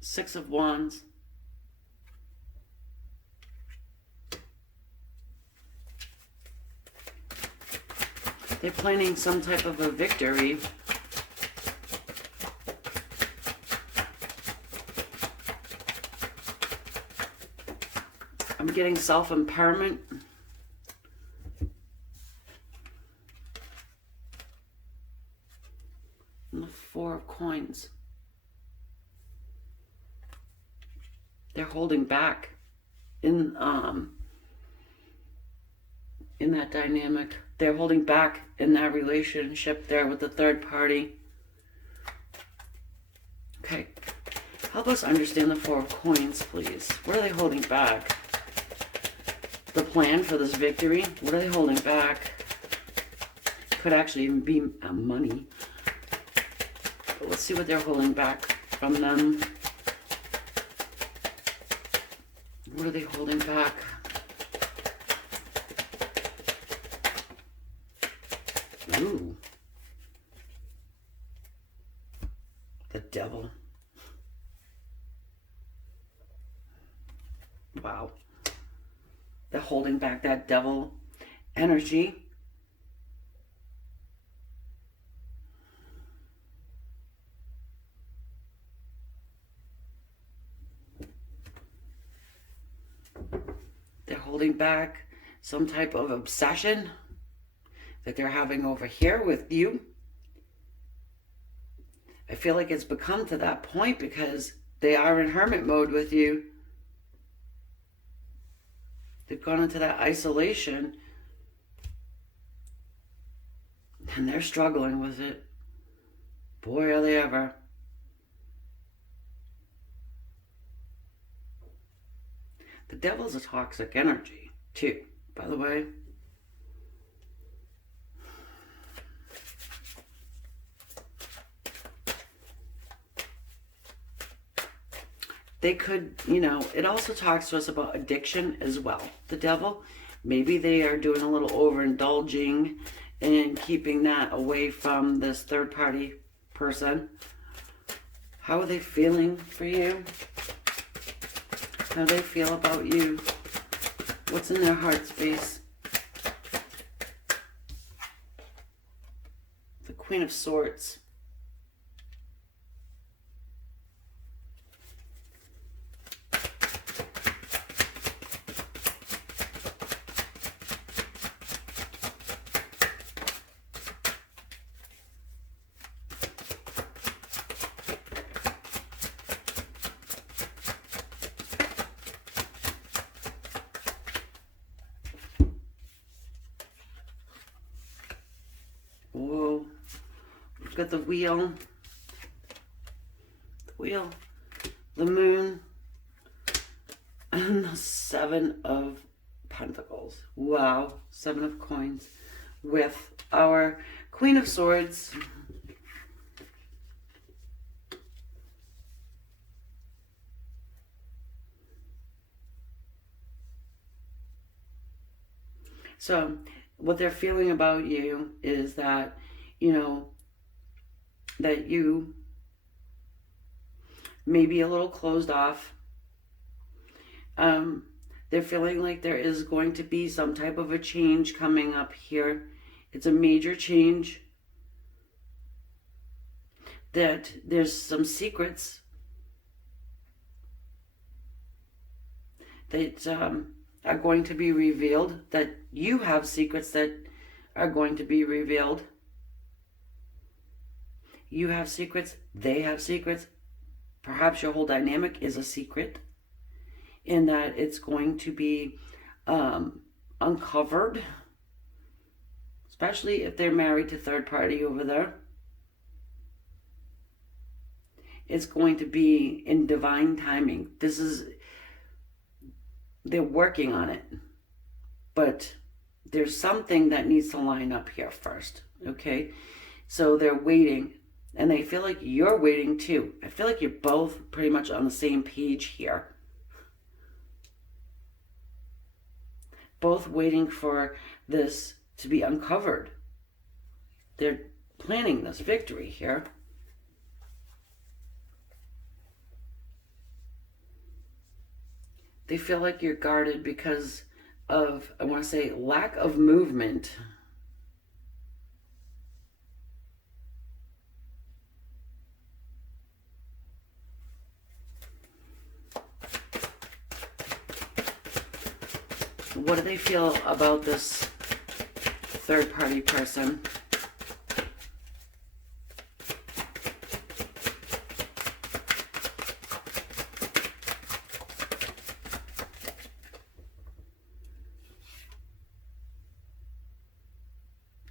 Six of Wands. They're planning some type of a victory. I'm getting self-empowerment. And the Four of Coins. They're holding back in that dynamic. They're holding back in that relationship there with the third party. Okay, help us understand the Four of Coins, please. What are they holding back? The plan for this victory, what are they holding back? Could actually even be money. But let's see what they're holding back from them. What are they holding back? Ooh. The Devil. Wow. They're holding back that Devil energy. They're holding back some type of obsession that they're having over here with you. I feel like it's become to that point because they are in hermit mode with you. They've gone into that isolation and they're struggling with it. Boy, are they ever. The Devil's a toxic energy, too, by the way. They could, it also talks to us about addiction as well. The Devil, maybe they are doing a little overindulging and keeping that away from this third party person. How are they feeling for you? How do they feel about you? What's in their heart space? The Queen of Swords. Whoa, we've got the Wheel, the Moon, and the Seven of Pentacles. Wow, Seven of Coins with our Queen of Swords. So what they're feeling about you is that, that you may be a little closed off. They're feeling like there is going to be some type of a change coming up here It's a major change. That there's some secrets that are going to be revealed, that you have secrets that are going to be revealed. You have secrets, they have secrets. Perhaps your whole dynamic is a secret, in that it's going to be uncovered, especially if they're married to third party over there. It's going to be in divine timing. They're working on it. But there's something that needs to line up here first, okay? So they're waiting, and they feel like you're waiting too. I feel like you're both pretty much on the same page here. Both waiting for this to be uncovered. They're planning this victory here. They feel like you're guarded because of, I want to say, lack of movement. What do they feel about this third-party person?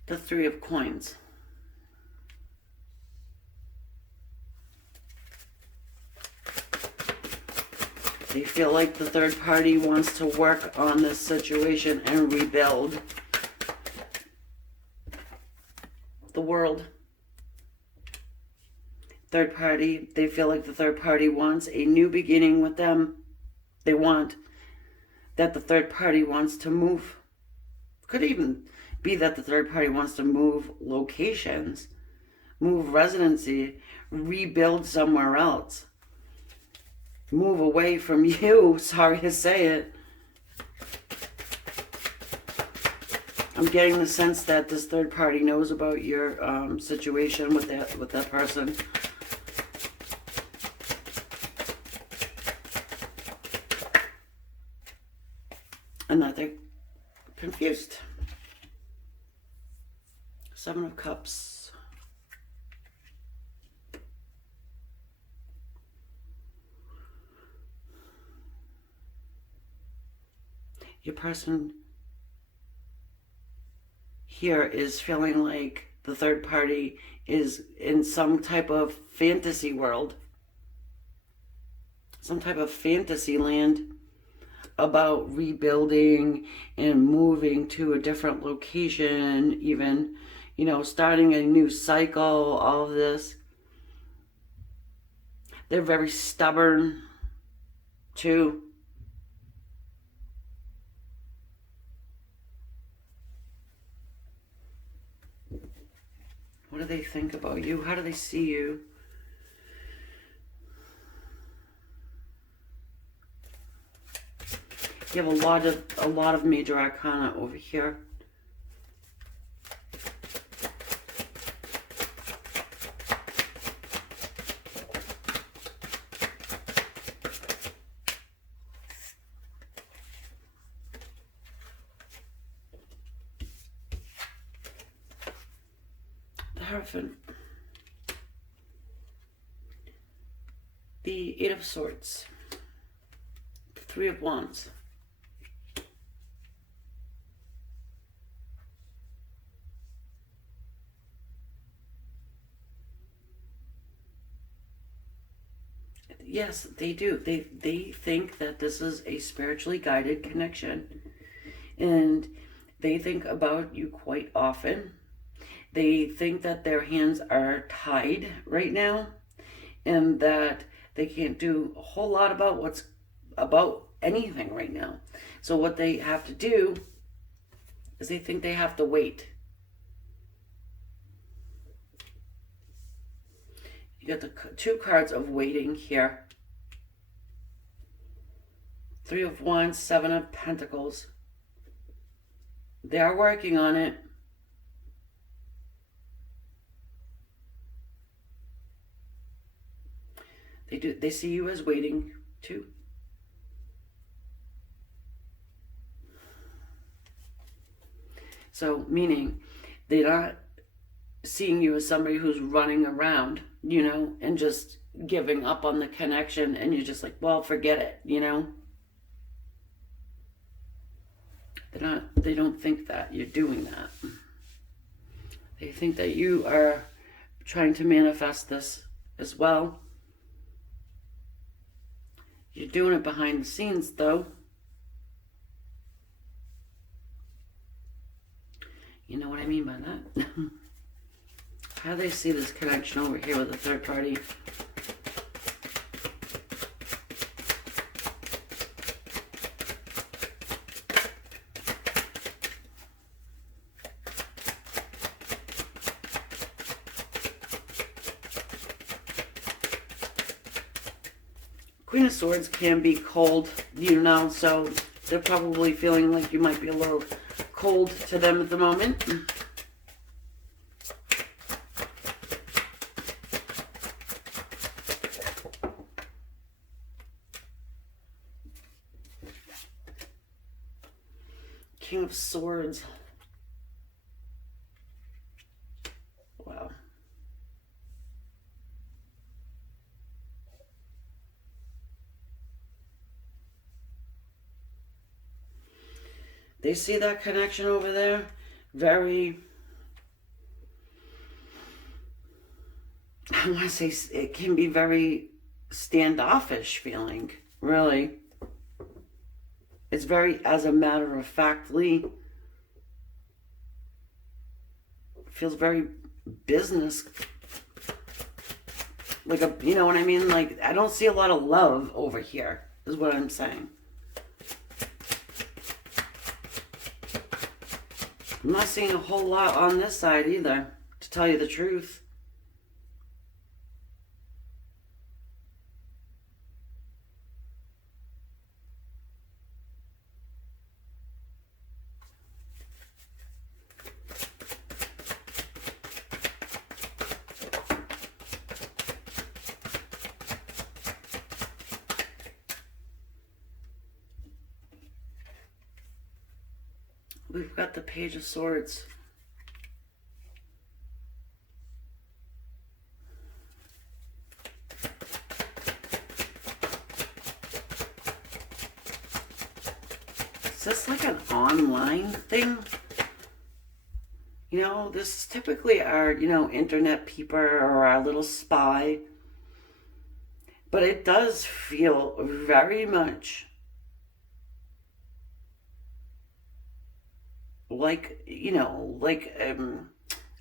The Three of Coins. They feel like the third party wants to work on this situation and rebuild the world. Third party, they feel like the third party wants a new beginning with them. They want that the third party wants to move. Could even be that the third party wants to move locations, move residency, rebuild somewhere else. Move away from you, sorry to say it. I'm getting the sense that this third party knows about your situation with that person. And that they're confused. Seven of Cups. Your person here is feeling like the third party is in some type of fantasy world, some type of fantasy land about rebuilding and moving to a different location, even, you know, starting a new cycle, all of this. They're very stubborn too. What do they think about you? How do they see you? You have a lot of major arcana over here. The Eight of Swords, the Three of Wands, yes, they do. They think that this is a spiritually guided connection, and they think about you quite often. They think that their hands are tied right now, and that they can't do a whole lot about anything right now. So what they have to do is they think they have to wait. You got the two cards of waiting here. Three of Wands, Seven of Pentacles. They are working on it. They see you as waiting too. So, meaning they're not seeing you as somebody who's running around, and just giving up on the connection, and you're just like, well, forget it, They don't think that you're doing that. They think that you are trying to manifest this as well. You're doing it behind the scenes, though. You know what I mean by that? How do they see this connection over here with the third party? Queen of Swords can be cold, so they're probably feeling like you might be a little cold to them at the moment. King of Swords. Wow. They see that connection over there. Very, I want to say it can be very standoffish feeling, really. It's very, as a matter of factly, feels very business. Like you know what I mean? Like, I don't see a lot of love over here, is what I'm saying. I'm not seeing a whole lot on this side either, to tell you the truth. We've got the Page of Swords. Is this like an online thing? This is typically our, internet peeper or our little spy. But it does feel very much like,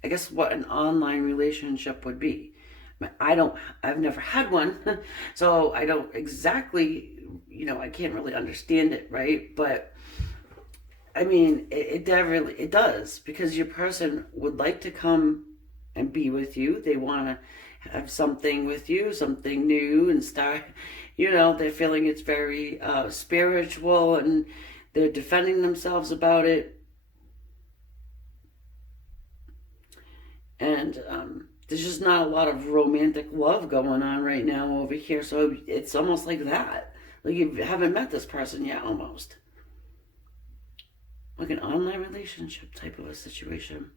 I guess what an online relationship would be. I've never had one, so I don't exactly, I can't really understand it, right? But I mean, it does, because your person would like to come and be with you. They want to have something with you, something new, and start, they're feeling it's very spiritual, and they're defending themselves about it. And there's just not a lot of romantic love going on right now over here. So it's almost like that. Like you haven't met this person yet, almost. Like an online relationship type of a situation.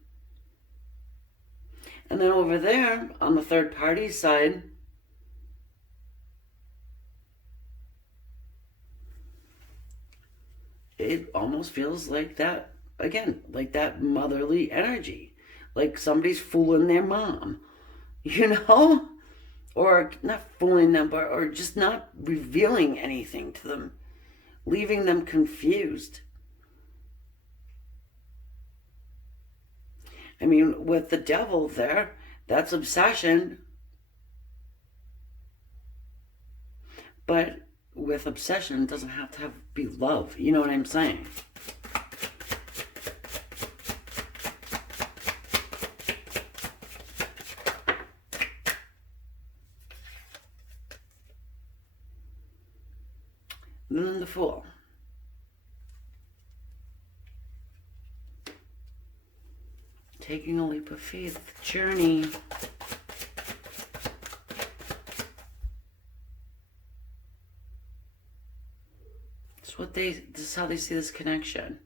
And then over there, on the third party side, it almost feels like that, again, like that motherly energy. Like somebody's fooling their mom, or not fooling them, or just not revealing anything to them, leaving them confused. I mean, with the devil there, that's obsession. But with obsession, it doesn't have to be love. You know what I'm saying? And then the Fool. Taking a leap of faith, journey. This is how they see this connection.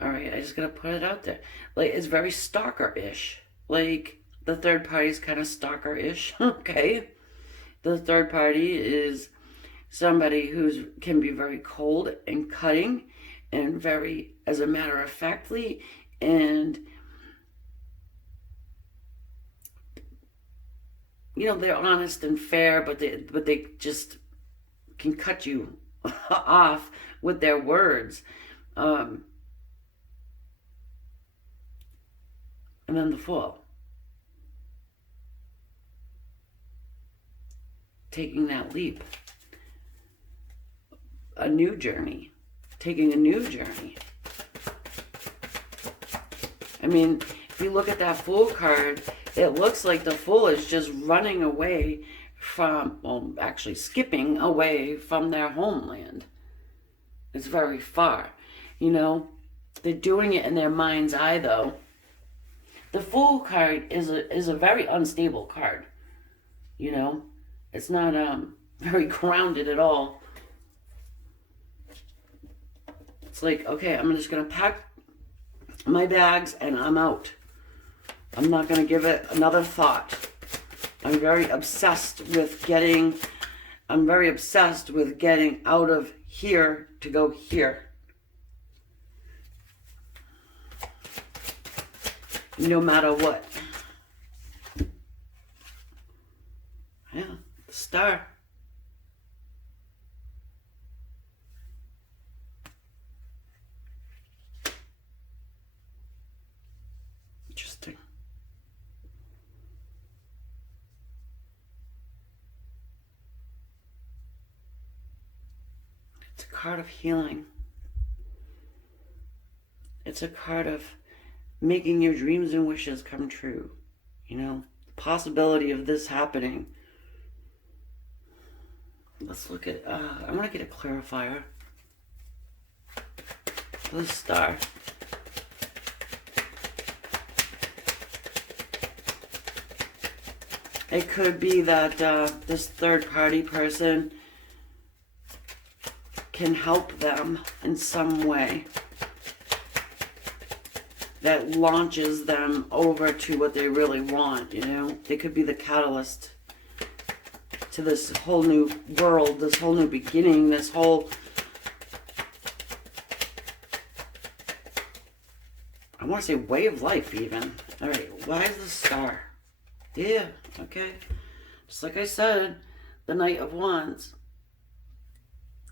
All right, I just gotta put it out there. Like, it's very stalker-ish. Like, the third party is kind of stalker-ish, okay? The third party is somebody who can be very cold and cutting and very, as a matter of factly, and, you know, they're honest and fair, but they just can cut you off with their words. And then the Fool. Taking that leap. A new journey. Taking a new journey. I mean, if you look at that Fool card, it looks like the Fool is just running away from, well, actually skipping away from their homeland. It's very far. You know, they're doing it in their mind's eye, though. The Fool card is a very unstable card. You know, it's not very grounded at all. It's like, okay, I'm just going to pack my bags and I'm out. I'm not going to give it another thought. I'm very obsessed with getting out of here to go here. No matter what. Yeah, the Star. Interesting. It's a card of healing. It's a card of making your dreams and wishes come true. You know, the possibility of this happening. Let's look at, I'm going to get a clarifier for the Star. It could be that this third party person can help them in some way that launches them over to what they really want, you know? They could be the catalyst to this whole new world, this whole new beginning, this whole... I want to say way of life, even. All right, why is the Star? Yeah, okay. Just like I said, the Knight of Wands.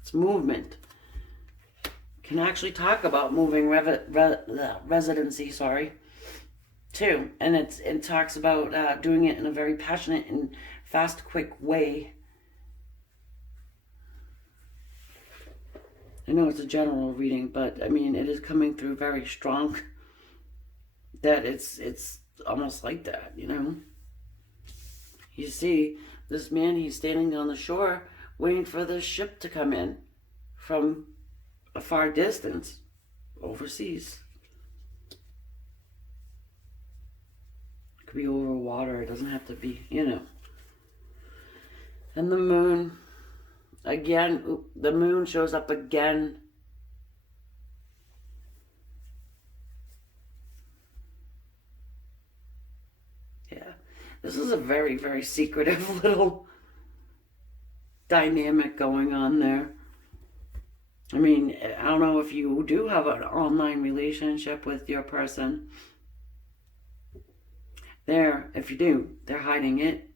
It's movement. Can actually talk about moving residency, too. And it talks about doing it in a very passionate and fast, quick way. I know it's a general reading, but I mean, it is coming through very strong. That it's almost like that, you know. You see, this man, he's standing on the shore waiting for this ship to come in from a far distance, overseas. It could be over water, it doesn't have to be, you know. And the Moon, again, the Moon shows up again. Yeah, this is a very, very secretive little dynamic going on there. I mean, I don't know if you do have an online relationship with your person. If you do, they're hiding it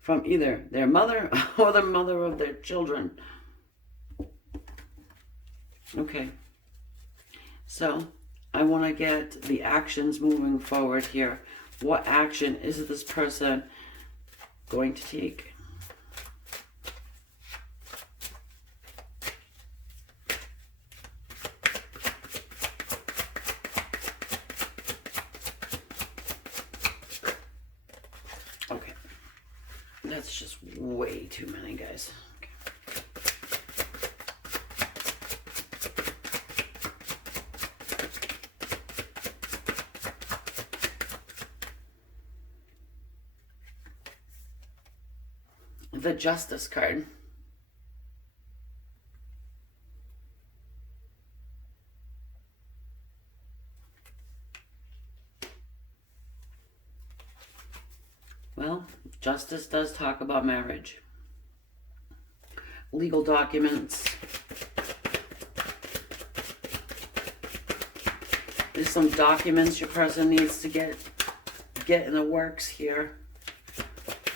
from either their mother or the mother of their children. Okay. So, I want to get the actions moving forward here. What action is this person going to take? Okay. That's just way too many, guys. the Justice card. Well, Justice does talk about marriage. Legal documents. There's some documents your person needs to get in the works here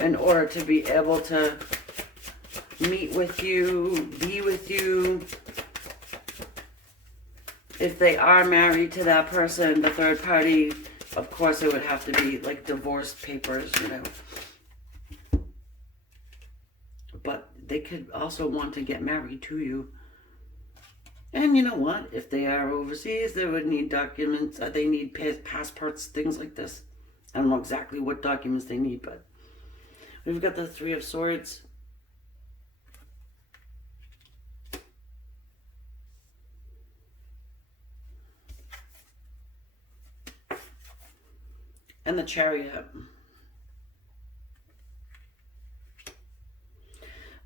in order to be able to meet with you, be with you. If they are married to that person, the third party, of course it would have to be like divorce papers, you know. But they could also want to get married to you. And you know what? If they are overseas, they would need documents. They need passports, things like this. I don't know exactly what documents they need, but we've got the Three of Swords. And the Chariot.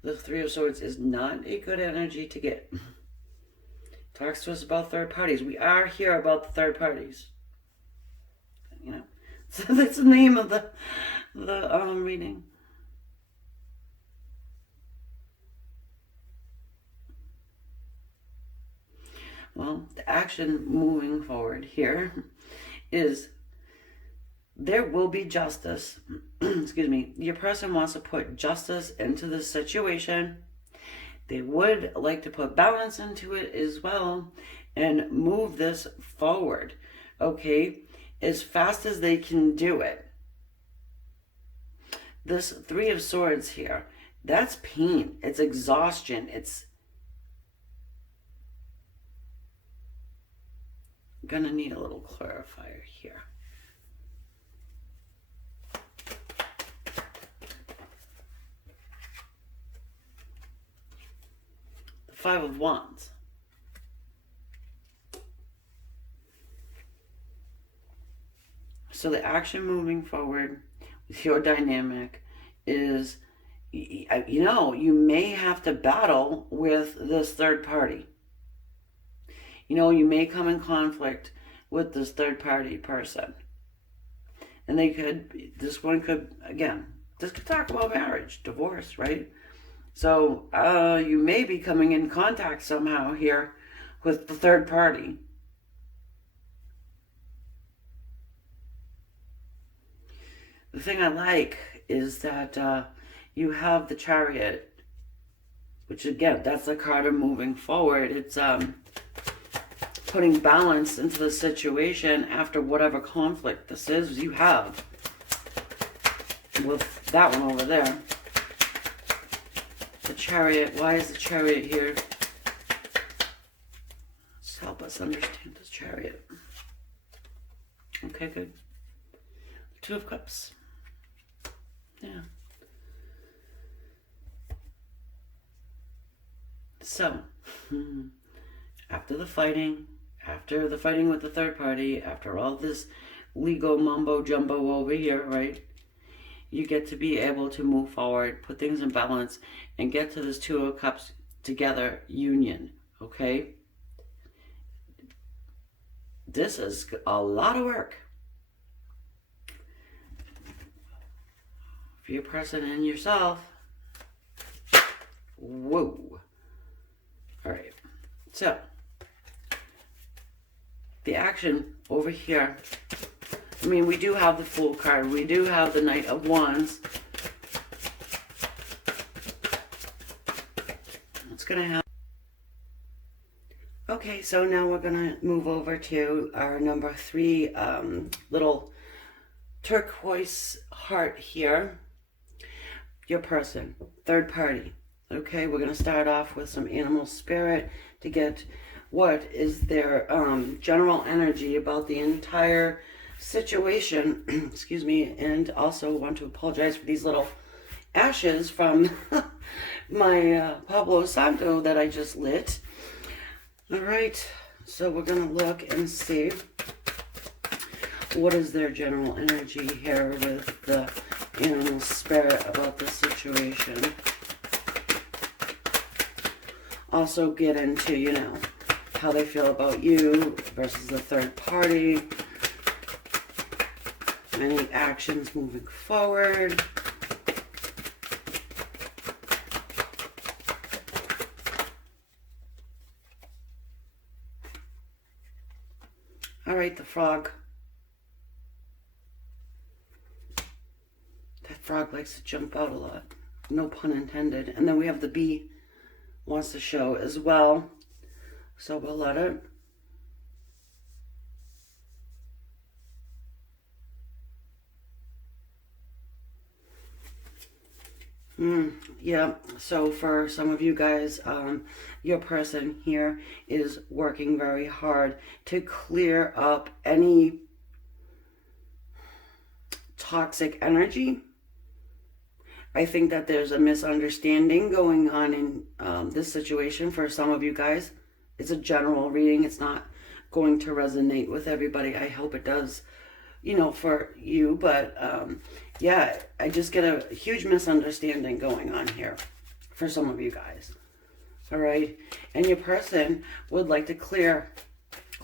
The Three of Swords is not a good energy to get. Talks to us about third parties. We are here about the third parties. You know, so that's the name of the reading. Well, the action moving forward here is there will be justice. Excuse me. Your person wants to put justice into this situation. They would like to put balance into it as well and move this forward, okay, as fast as they can do it. This Three of Swords here, that's pain. It's exhaustion. It's gonna need a little clarifier here. Five of Wands. So the action moving forward with your dynamic is, you know, you may have to battle with this third party. You know, you may come in conflict with this third party person. And they could, this one could, again, this could talk about marriage, divorce, right? So you may be coming in contact somehow here with the third party. The thing I like is that you have the Chariot, which again, that's the card of moving forward. It's putting balance into the situation after whatever conflict this is you have with that one over there. The Chariot, why is the Chariot here? Let's help us understand this Chariot. Okay, good. Two of Cups. Yeah. So, after the fighting with the third party, after all this legal mumbo jumbo over here, right? You get to be able to move forward, put things in balance, and get to this Two of Cups together union, okay? This is a lot of work for your person and yourself. Whoa. All right. So, the action over here, I mean, we do have the Fool card. We do have the Knight of Wands. What's going to happen? Okay, so now we're going to move over to our number 3 little turquoise heart here. Your person, third party. Okay, we're going to start off with some animal spirit to get what is their general energy about the entire situation. Excuse me. And also want to apologize for these little ashes from my Pablo Santo that I just lit. All right, so we're going to look and see what is their general energy here with the animal spirit about the situation. also get into, you know, how they feel about you versus the third party. Any actions moving forward. All right, the frog. That frog likes to jump out a lot. No pun intended. And then we have the bee wants to show as well. So we'll let it. Yeah, so for some of you guys, your person here is working very hard to clear up any toxic energy. I think that there's a misunderstanding going on in this situation for some of you guys. It's a general reading. It's not going to resonate with everybody. I hope it does, you know, for you. But yeah, I just get a huge misunderstanding going on here for some of you guys. All right. And your person would like to clear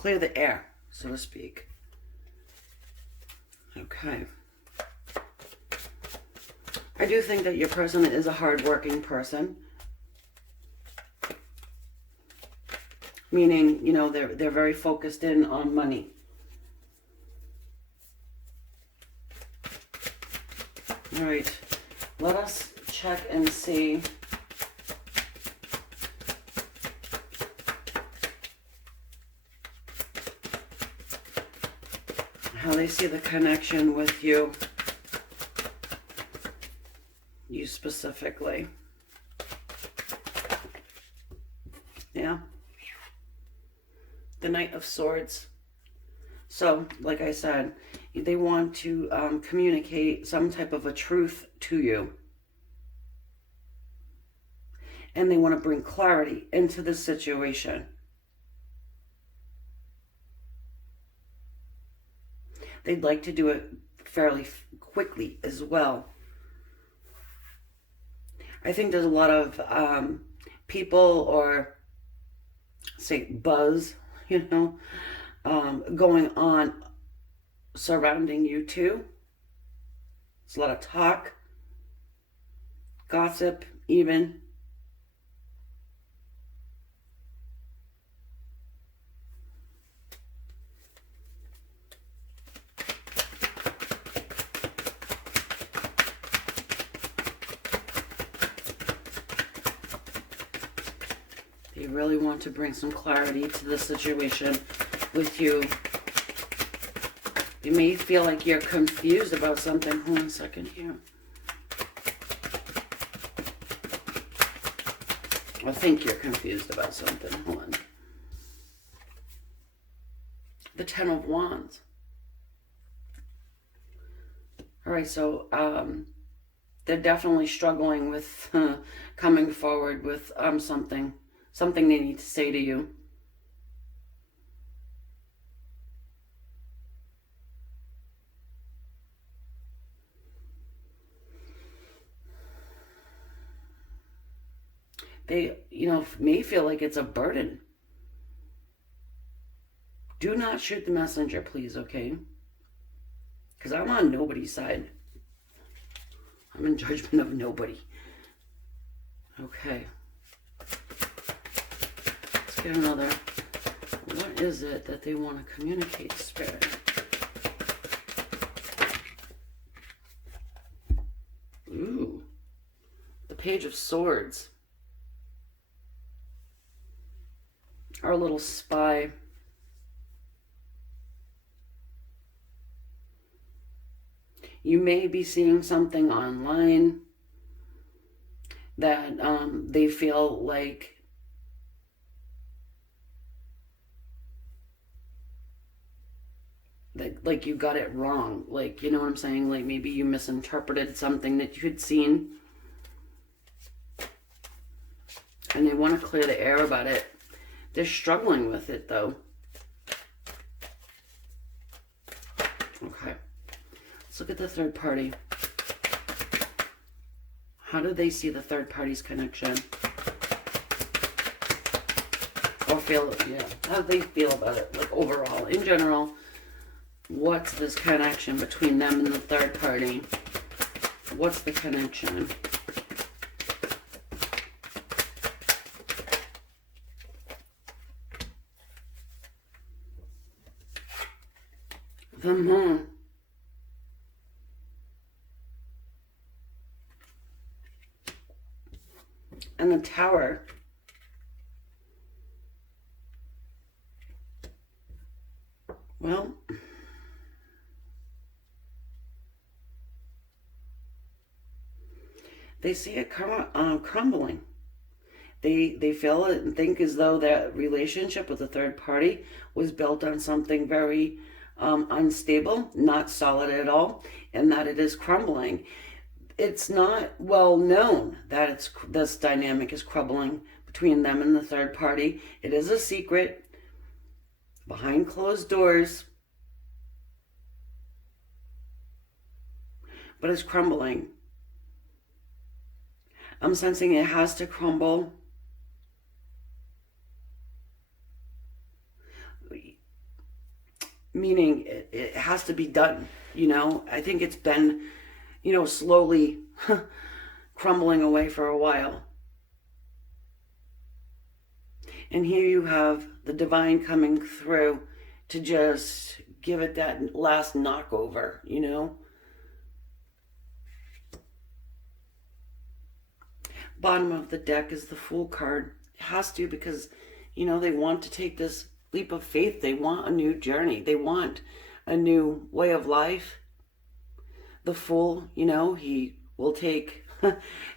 the air, so to speak. Okay. I do think that your person is a hardworking person. Meaning, you know, they're very focused in on money. All right. Let us check and see how they see the connection with you. You specifically. Yeah. The Knight of Swords. So, like I said, they want to communicate some type of a truth to you. And they want to bring clarity into the situation. They'd like to do it fairly quickly as well. I think there's a lot of people, or say buzz, you know, going on surrounding you too. It's a lot of talk, gossip even. They really want to bring some clarity to the situation with you. You may feel like you're confused about something. Hold on a second here. I think you're confused about something. Hold on. The Ten of Wands. All right, so they're definitely struggling with coming forward with something they need to say to you. They, you know, may feel like it's a burden. Do not shoot the messenger, please, okay? Because I'm on nobody's side. I'm in judgment of nobody. Okay. Let's get another. What is it that they want to communicate, Spirit? Ooh. The Page of Swords. Our little spy. You may be seeing something online that they feel like you got it wrong. Like, you know what I'm saying? Like maybe you misinterpreted something that you had seen. And they want to clear the air about it. They're struggling with it, though. Okay. Let's look at the third party. How do they see the third party's connection? feel, yeah, how they feel about it, like overall, in general. What's this connection between them and the third party? What's the connection? The moon. And the tower. Well, they see it crumbling. They feel it and think as though that relationship with the third party was built on something very unstable, not solid at all, and that it is crumbling. It's not well known that this dynamic is crumbling between them and the third party. It is a secret behind closed doors, but it's crumbling. I'm sensing it has to crumble. Meaning it has to be done, you know. I think it's been, you know, slowly crumbling away for a while. And here you have the divine coming through to just give it that last knockover, you know. Bottom of the deck is the Fool card. It has to, because, you know, they want to take this leap of faith. They want a new journey. They want a new way of life. The Fool, you know, he will take a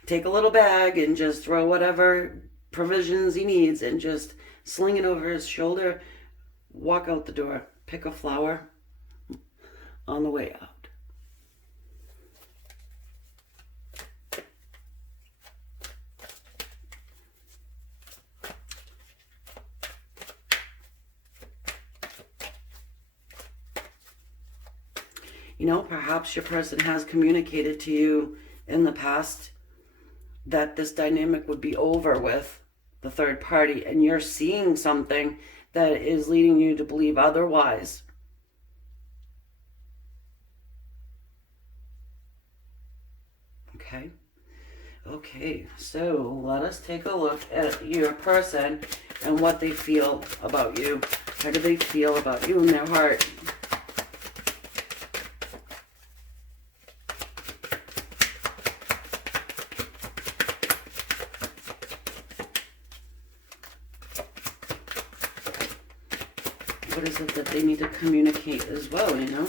little bag and just throw whatever provisions he needs and just sling it over his shoulder, walk out the door, pick a flower on the way out. You know, perhaps your person has communicated to you in the past that this dynamic would be over with the third party, and you're seeing something that is leading you to believe otherwise. Okay, so let us take a look at your person and what they feel about you. How do they feel about you in their heart? What is it that they need to communicate as well, you know?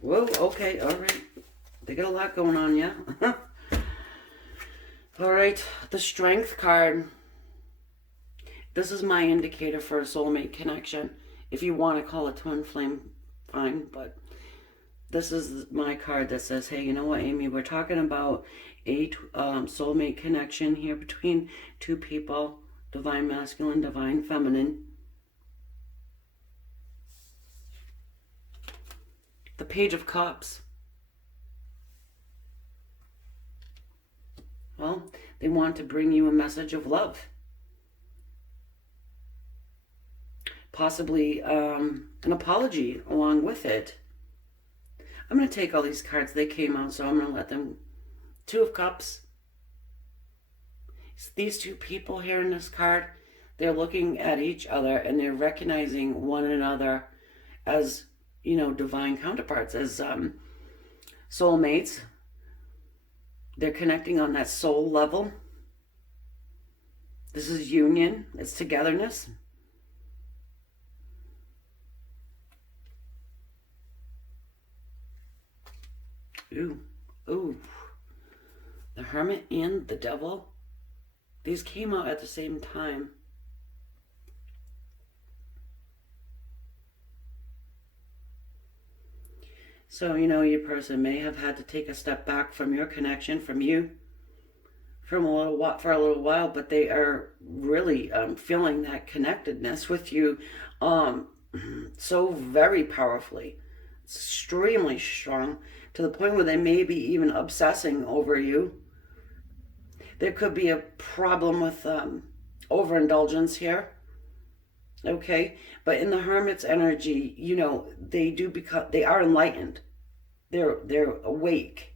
Whoa, okay, all right. They got a lot going on, yeah? All right, the Strength card. This is my indicator for a soulmate connection. If you want to call it twin flame, fine, but this is my card that says, hey, you know what, Amy, we're talking about a soulmate connection here between two people, divine masculine, divine feminine. The Page of Cups. Well, they want to bring you a message of love. Possibly an apology along with it. I'm going to take all these cards. They came out, so I'm going to let them. Two of Cups. These two people here in this card, they're looking at each other and they're recognizing one another as, you know, divine counterparts, as soulmates. They're connecting on that soul level. This is union. It's togetherness. Ooh. The Hermit and the Devil. These came out at the same time. So, you know, your person may have had to take a step back from your connection, from you, for a little while, but they are really feeling that connectedness with you so very powerfully. It's extremely strong, to the point where they may be even obsessing over you. There could be a problem with overindulgence here. Okay, but in the Hermit's energy, you know, they are enlightened. They're awake.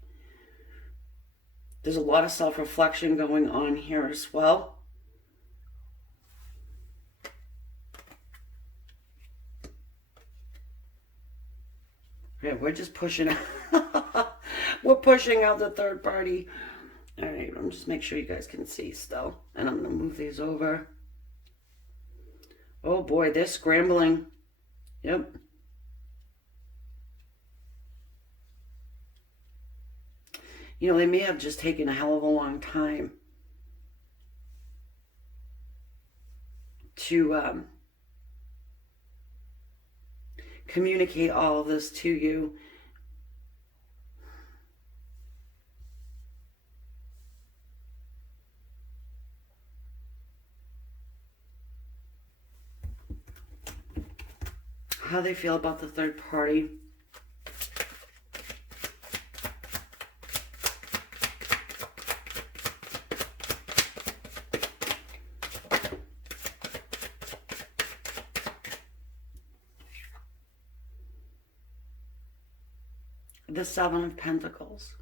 There's a lot of self-reflection going on here as well. Yeah, we're just pushing. We're pushing out the third party. All right, I'm just make sure you guys can see still, and I'm gonna move these over. Oh boy, they're scrambling. Yep. You know, they may have just taken a hell of a long time to communicate all of this to you. How they feel about the third party. The Seven of Pentacles.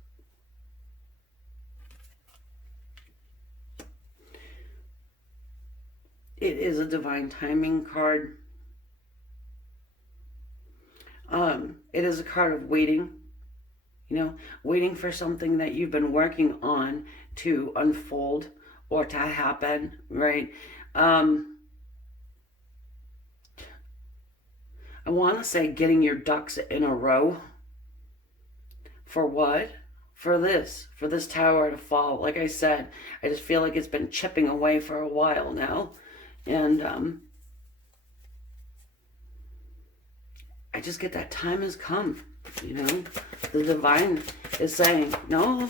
It is a divine timing card. It is a card of waiting, you know, waiting for something that you've been working on to unfold or to happen, right? I want to say getting your ducks in a row. For what? For this tower to fall. Like I said, I just feel like it's been chipping away for a while now. And I just get that time has come, you know. The divine is saying, no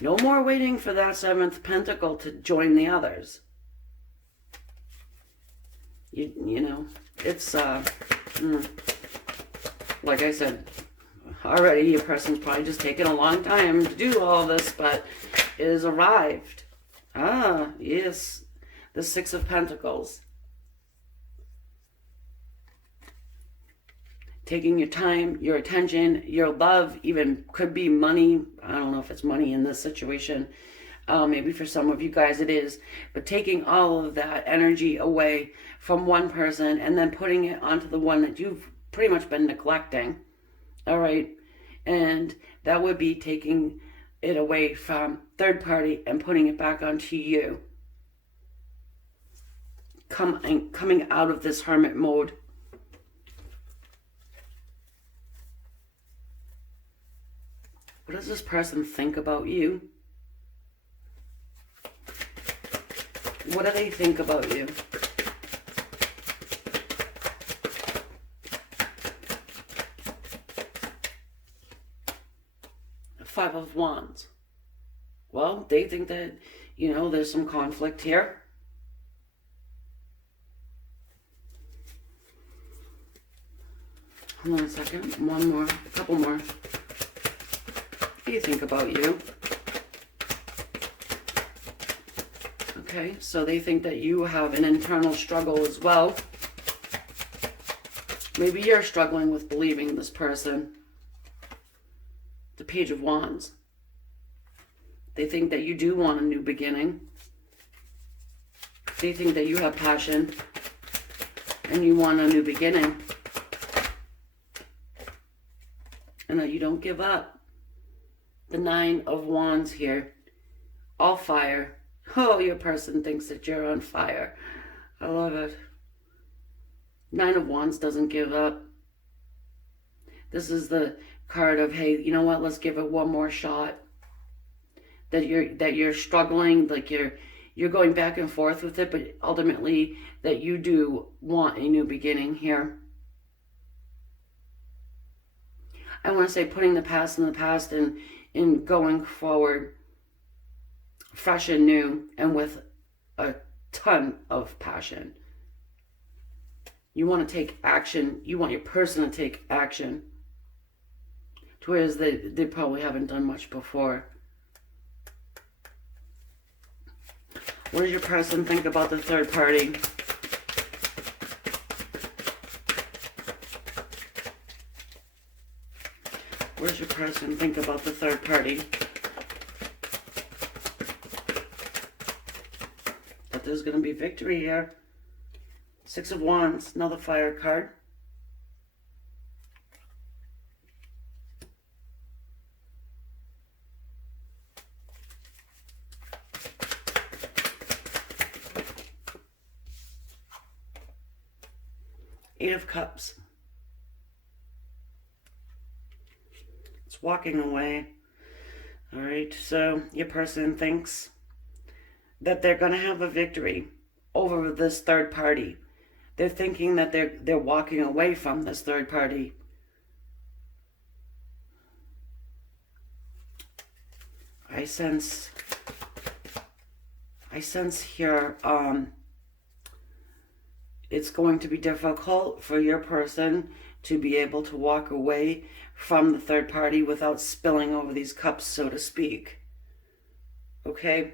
more waiting for that seventh pentacle to join the others. You know, it's, like I said, already your person's probably just taken a long time to do all this, but it has arrived. Ah, yes, the Six of Pentacles. Taking your time, your attention, your love, even could be money. I don't know if it's money in this situation. Maybe for some of you guys it is. But taking all of that energy away from one person and then putting it onto the one that you've pretty much been neglecting. All right. And that would be taking it away from third party and putting it back onto you. Coming out of this hermit mode. What does this person think about you? What do they think about you? Five of Wands. Well, they think that, you know, there's some conflict here. Hold on a second. One more. A couple more. What do you think about you? Okay, so they think that you have an internal struggle as well. Maybe you're struggling with believing this person. The Page of Wands. They think that you do want a new beginning. They think that you have passion and you want a new beginning. And that you don't give up. The Nine of Wands here. All fire. Oh, your person thinks that you're on fire. I love it. Nine of Wands doesn't give up. This is the card of, hey, you know what? Let's give it one more shot. That you're struggling, like you're going back and forth with it, but ultimately that you do want a new beginning here. I want to say putting the past in the past and in going forward fresh and new and with a ton of passion. You want to take action. You want your person to take action. Whereas they probably haven't done much before. What does your person think about the third party? What does your person think about the third party? But there's going to be victory here. Six of Wands, another fire card. Eight of Cups. It's walking away. All right, so your person thinks that they're going to have a victory over this third party. They're thinking that they're walking away from this third party. I sense here it's going to be difficult for your person to be able to walk away from the third party without spilling over these cups, so to speak. Okay?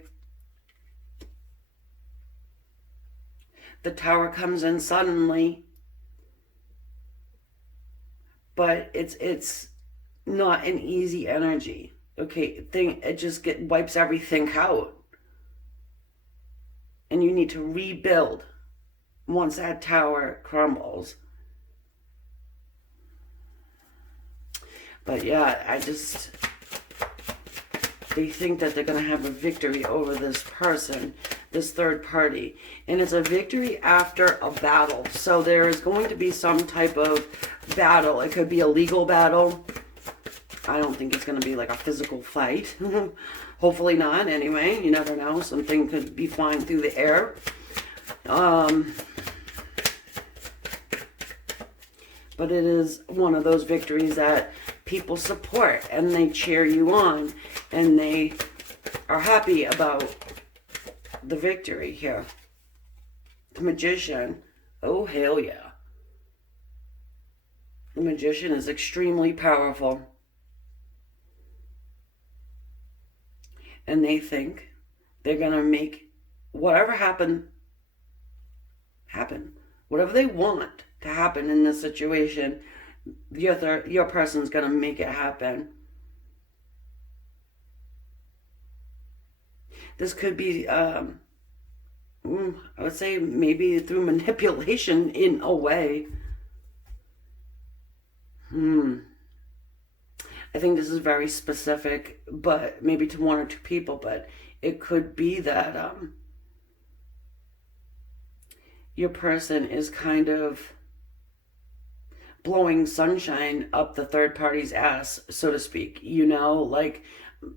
The Tower comes in suddenly, but it's not an easy energy. Okay, it just wipes everything out. And you need to rebuild once that tower crumbles. But yeah, they think that they're going to have a victory over this person, this third party. And it's a victory after a battle. So there is going to be some type of battle. It could be a legal battle. I don't think it's going to be like a physical fight. Hopefully not, anyway. You never know. Something could be flying through the air. But it is one of those victories that people support and they cheer you on and they are happy about the victory here. The Magician. Oh, hell yeah. The Magician is extremely powerful. And they think they're going to make whatever happen. Whatever they want to happen in this situation, your person's going to make it happen. This could be, I would say maybe through manipulation in a way. I think this is very specific, but maybe to one or two people, but it could be that your person is kind of blowing sunshine up the third party's ass, so to speak, you know, like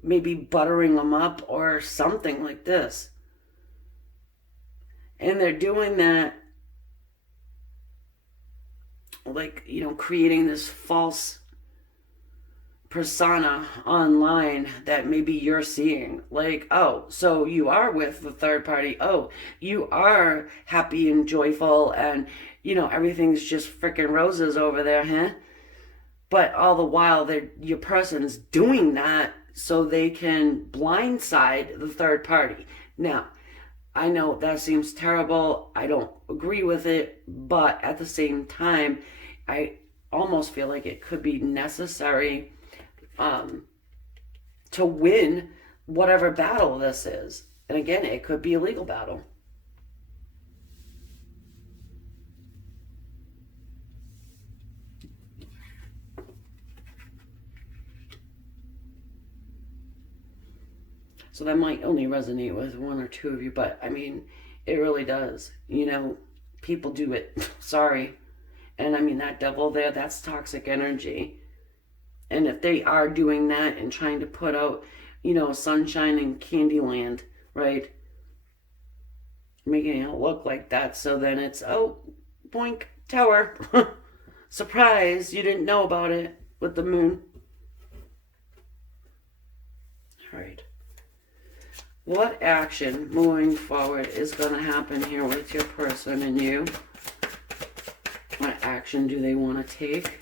maybe buttering them up or something like this. And they're doing that, like, you know, creating this false persona online that maybe you're seeing. Like, oh, so you are with the third party. Oh, you are happy and joyful and, you know, everything's just freaking roses over there, huh? But all the while, your person's doing that so they can blindside the third party. Now, I know that seems terrible. I don't agree with it. But at the same time, I almost feel like it could be necessary to win whatever battle this is. And again, it could be a legal battle. So that might only resonate with one or two of you, but I mean, it really does. You know, people do it. Sorry. And I mean, that devil there, that's toxic energy. And if they are doing that and trying to put out, you know, sunshine and Candyland, right? Making it look like that. So then it's, oh, boink, tower. Surprise, you didn't know about it with the moon. All right. What action moving forward is going to happen here with your person and you? What action do they want to take?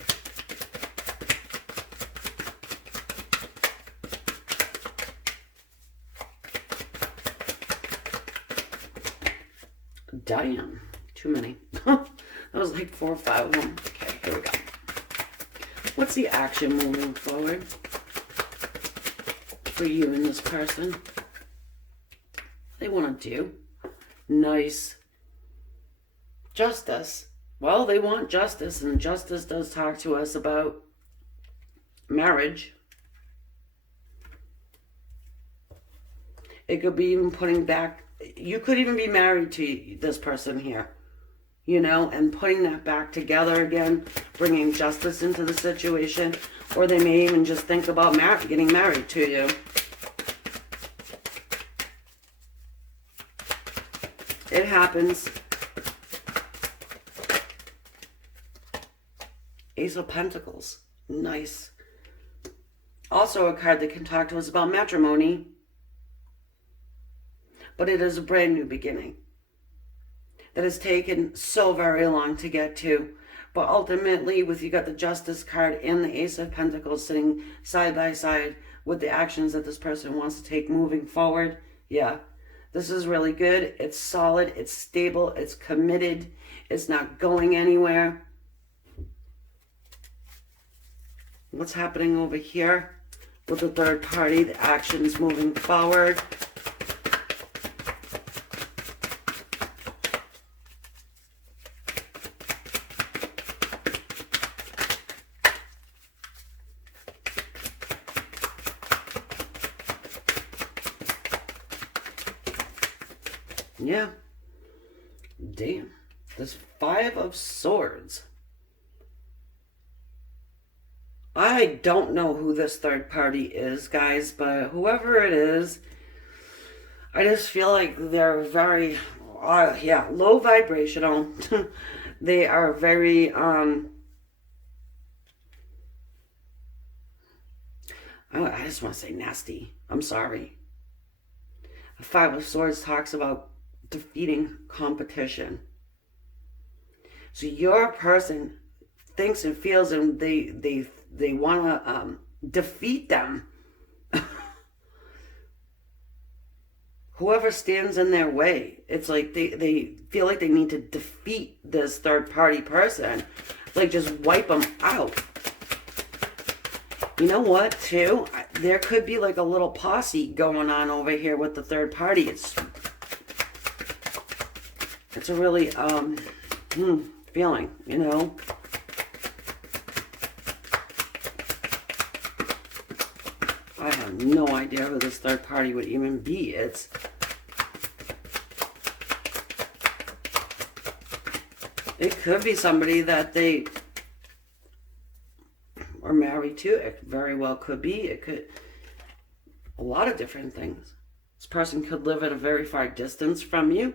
Damn, too many. That was like 4 or 5 of them. Okay, here we go. What's the action moving forward for you and this person? They want to do nice justice. Well, they want justice, and justice does talk to us about marriage. It could be even putting back, you could even be married to this person here, you know, and putting that back together again, bringing justice into the situation, or they may even just think about getting married to you. It happens. Ace of Pentacles. Nice. Also a card that can talk to us about matrimony. But it is a brand new beginning that has taken so very long to get to. But ultimately, with you got the Justice card and the Ace of Pentacles sitting side by side with the actions that this person wants to take moving forward. Yeah, this is really good. It's solid. It's stable. It's committed. It's not going anywhere. What's happening over here with the third party? The actions moving forward. Yeah. Damn. There's 5 of Swords. I don't know who this third party is, guys, but whoever it is, I just feel like they're very, low vibrational. They are very, I just want to say nasty. I'm sorry. The 5 of Swords talks about defeating competition. So your person thinks and feels and they want to defeat them. Whoever stands in their way, it's like they feel like they need to defeat this third party person. Like just wipe them out. You know what, too? There could be like a little posse going on over here with the third party. It's a really feeling, you know? I have no idea who this third party would even be. It could be somebody that they are married to. It very well could be. It could, a lot of different things. This person could live at a very far distance from you,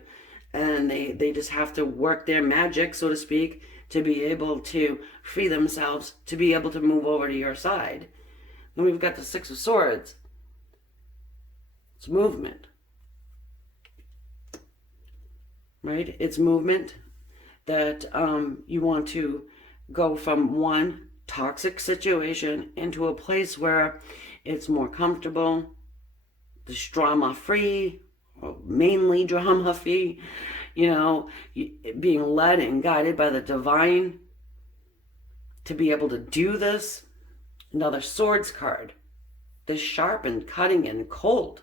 and they just have to work their magic, so to speak, to be able to free themselves, to be able to move over to your side. Then we've got the 6 of Swords. It's movement. Right? It's movement that you want to go from one toxic situation into a place where it's more comfortable, it's drama-free, or mainly drama-free, you know, being led and guided by the divine to be able to do this. Another Swords card. This sharp and cutting and cold.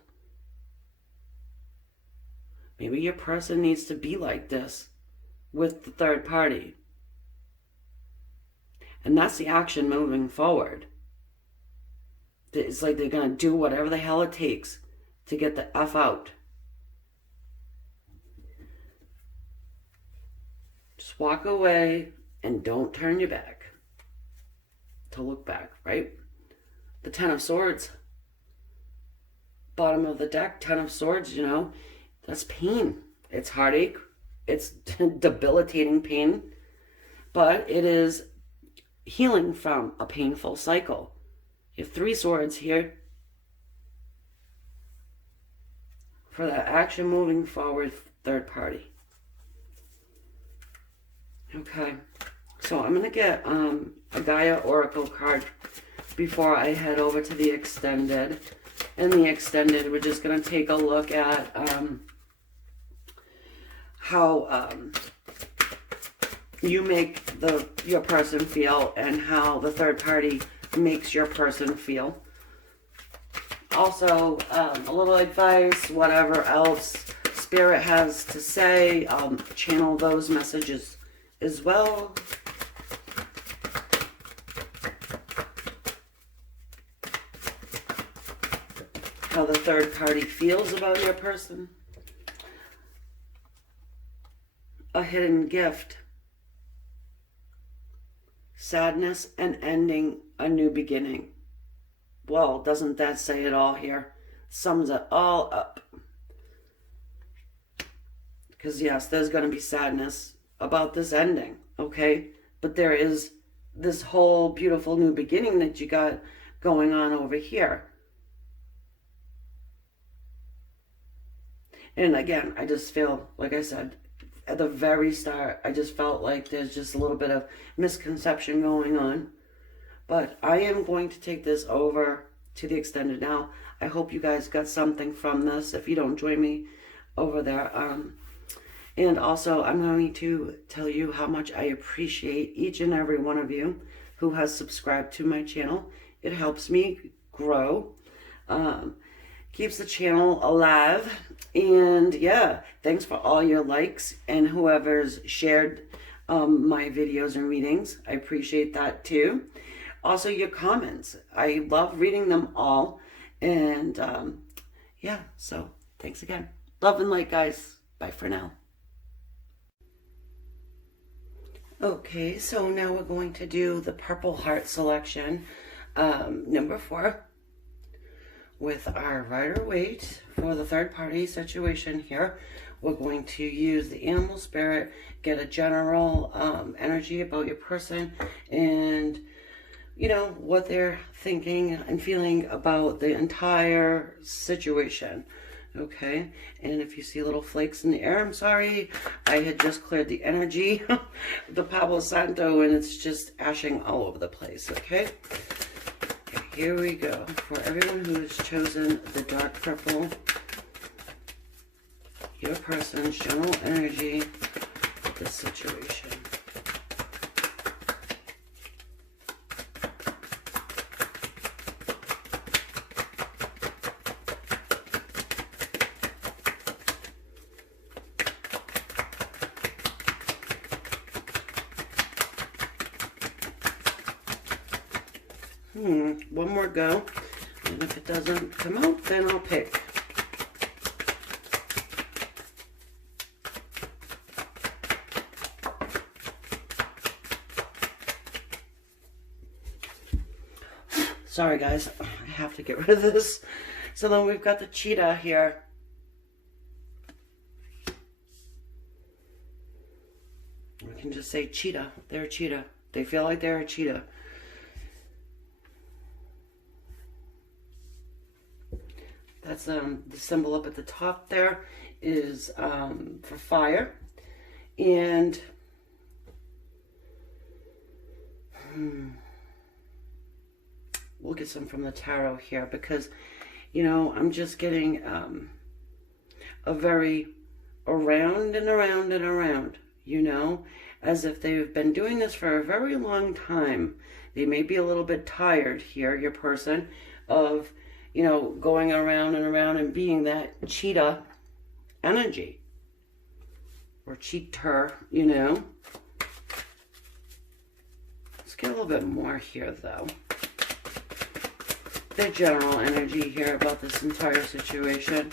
Maybe your person needs to be like this with the third party. And that's the action moving forward. It's like they're going to do whatever the hell it takes to get the F out. Just walk away and don't turn your back to look back, right? The 10 of Swords. Bottom of the deck, 10 of Swords, you know, that's pain. It's heartache. It's debilitating pain. But it is healing from a painful cycle. You have 3 swords here. For that action moving forward, third party. Okay. So I'm going to get a Gaia Oracle card before I head over to the extended. In the extended, we're just going to take a look at how you make your person feel and how the third party makes your person feel. Also, a little advice, whatever else Spirit has to say, channel those messages as well. How the third party feels about your person. A hidden gift. Sadness and ending a new beginning. Well, doesn't that say it all here? Sums it all up. Because yes, there's going to be sadness about this ending, okay? But there is this whole beautiful new beginning that you got going on over here. And again, I just feel, like I said, at the very start, I just felt like there's just a little bit of misconception going on. But I am going to take this over to the extended now. I hope you guys got something from this if you don't join me over there. And also, I'm going to tell you how much I appreciate each and every one of you who has subscribed to my channel. It helps me grow. Keeps the channel alive. And yeah, thanks for all your likes and whoever's shared my videos and readings. I appreciate that too. Also your comments. I love reading them all. And yeah, so thanks again. Love and light, guys. Bye for now. Okay, so now we're going to do the Purple Heart selection, number 4. With our Rider-Waite for the third party situation here. We're going to use the animal spirit, get a general energy about your person and, you know, what they're thinking and feeling about the entire situation. Okay, and if you see little flakes in the air, I'm sorry. I had just cleared the energy, the Palo Santo, and it's just ashing all over the place, okay? Here we go. For everyone who has chosen the dark purple, your person's general energy of this situation. One more go, and if it doesn't come out, then I'll pick. Sorry guys, I have to get rid of this. So then we've got the cheetah here. We can just say cheetah. They're a cheetah. They feel like they're a cheetah. That's the symbol up at the top there is for fire. And we'll get some from the tarot here because, you know, I'm just getting a very around and around and around, you know, as if they've been doing this for a very long time. They may be a little bit tired here, your person, of, you know, going around and around and being that cheetah energy. Or cheater, you know. Let's get a little bit more here, though. The general energy here about this entire situation.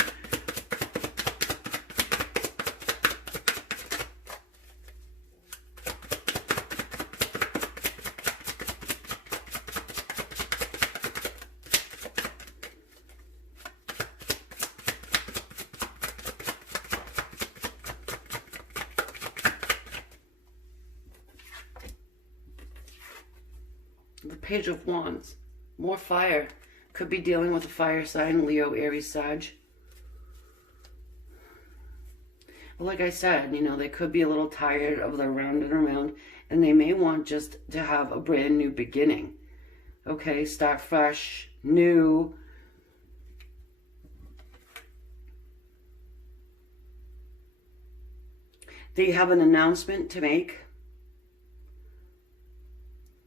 The Page of Wands. More fire. Could be dealing with a fire sign, Leo, Aries, Sag. But like I said, you know, they could be a little tired of the round and around, and they may want just to have a brand new beginning. Okay, start fresh, new. They have an announcement to make.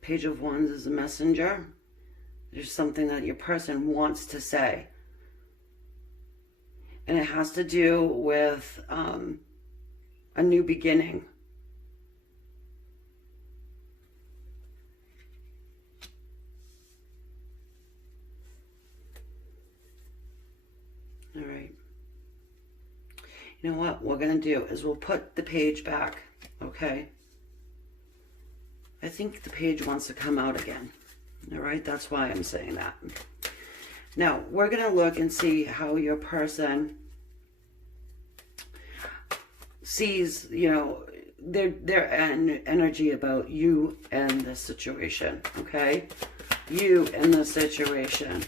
Page of Wands is a messenger. There's something that your person wants to say. And it has to do with a new beginning. All right. You know what we're going to do is we'll put the page back, okay? I think the page wants to come out again. All right, that's why I'm saying that. Now, we're going to look and see how your person sees, you know, their energy about you and the situation, okay? You and the situation.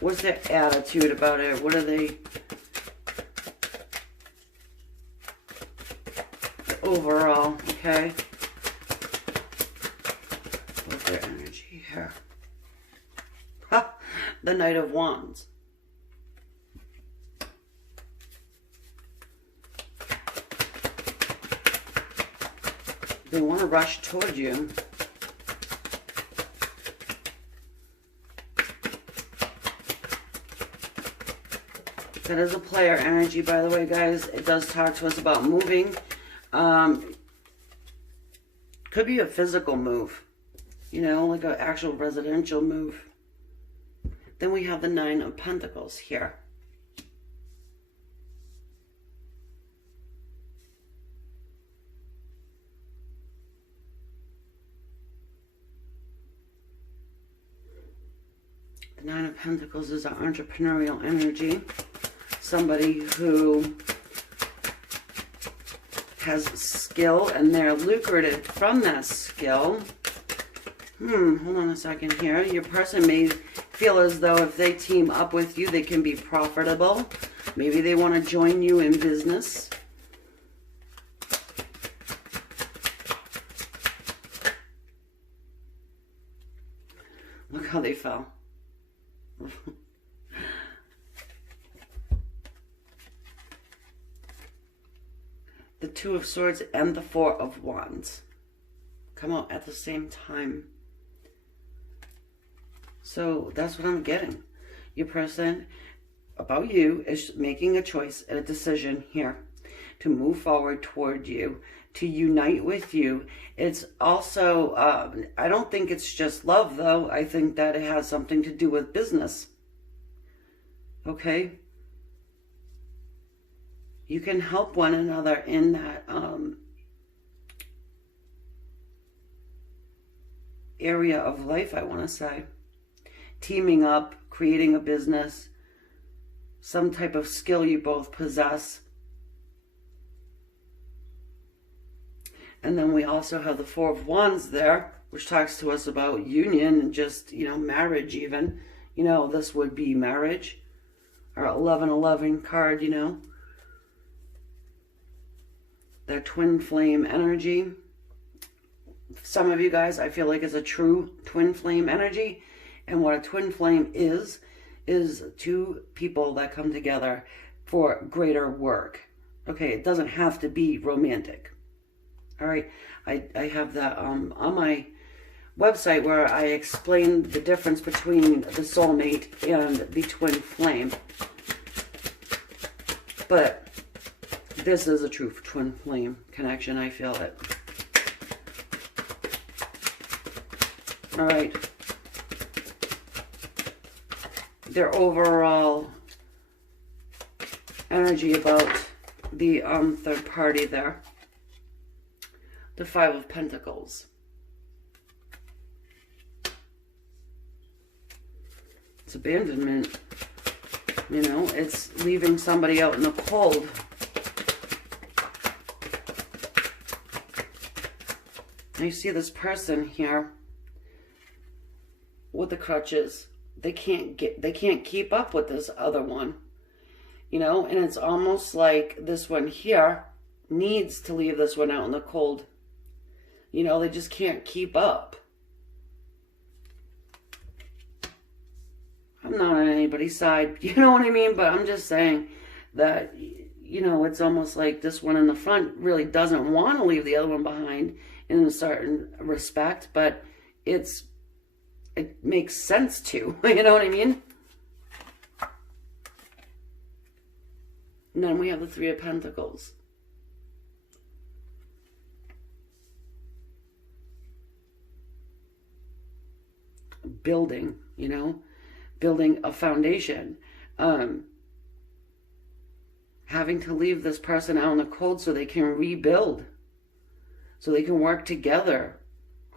What's their attitude about it? What are they... overall, okay? What's their energy here? Ha! The Knight of Wands. They want to rush toward you. That is a player energy, by the way, guys. It does talk to us about moving. Could be a physical move, you know, like an actual residential move. Then we have the Nine of Pentacles here. The Nine of Pentacles is an entrepreneurial energy. Somebody who has skill and they're lucrative from that skill. Hold on a second here. Your person may feel as though if they team up with you, they can be profitable. Maybe they want to join you in business. Look how they fell. The Two of Swords and the Four of Wands come out at the same time. So that's what I'm getting. Your person, about you, is making a choice and a decision here to move forward toward you, to unite with you. It's also, I don't think it's just love, though. I think that it has something to do with business. Okay? You can help one another in that area of life, I want to say. Teaming up, creating a business, some type of skill you both possess. And then we also have the Four of Wands there, which talks to us about union and just, you know, marriage even. You know, this would be marriage. Our 1111 card, you know. That twin flame energy. Some of you guys, I feel like, is a true twin flame energy. And what a twin flame is two people that come together for greater work. Okay, it doesn't have to be romantic. All right, I have that on my website where I explain the difference between the soulmate and the twin flame. But this is a true twin flame connection. I feel it. All right. Their overall energy about the third party there. The Five of Pentacles. It's abandonment. You know, it's leaving somebody out in the cold. And you see this person here with the crutches. They can't keep up with this other one. You know, and it's almost like this one here needs to leave this one out in the cold. You know, they just can't keep up. I'm not on anybody's side, you know what I mean? But I'm just saying that, you know, it's almost like this one in the front really doesn't want to leave the other one behind in a certain respect. But it makes sense to, you know what I mean? And then we have the Three of Pentacles. Building, you know, building a foundation. Having to leave this person out in the cold so they can rebuild. So they can work together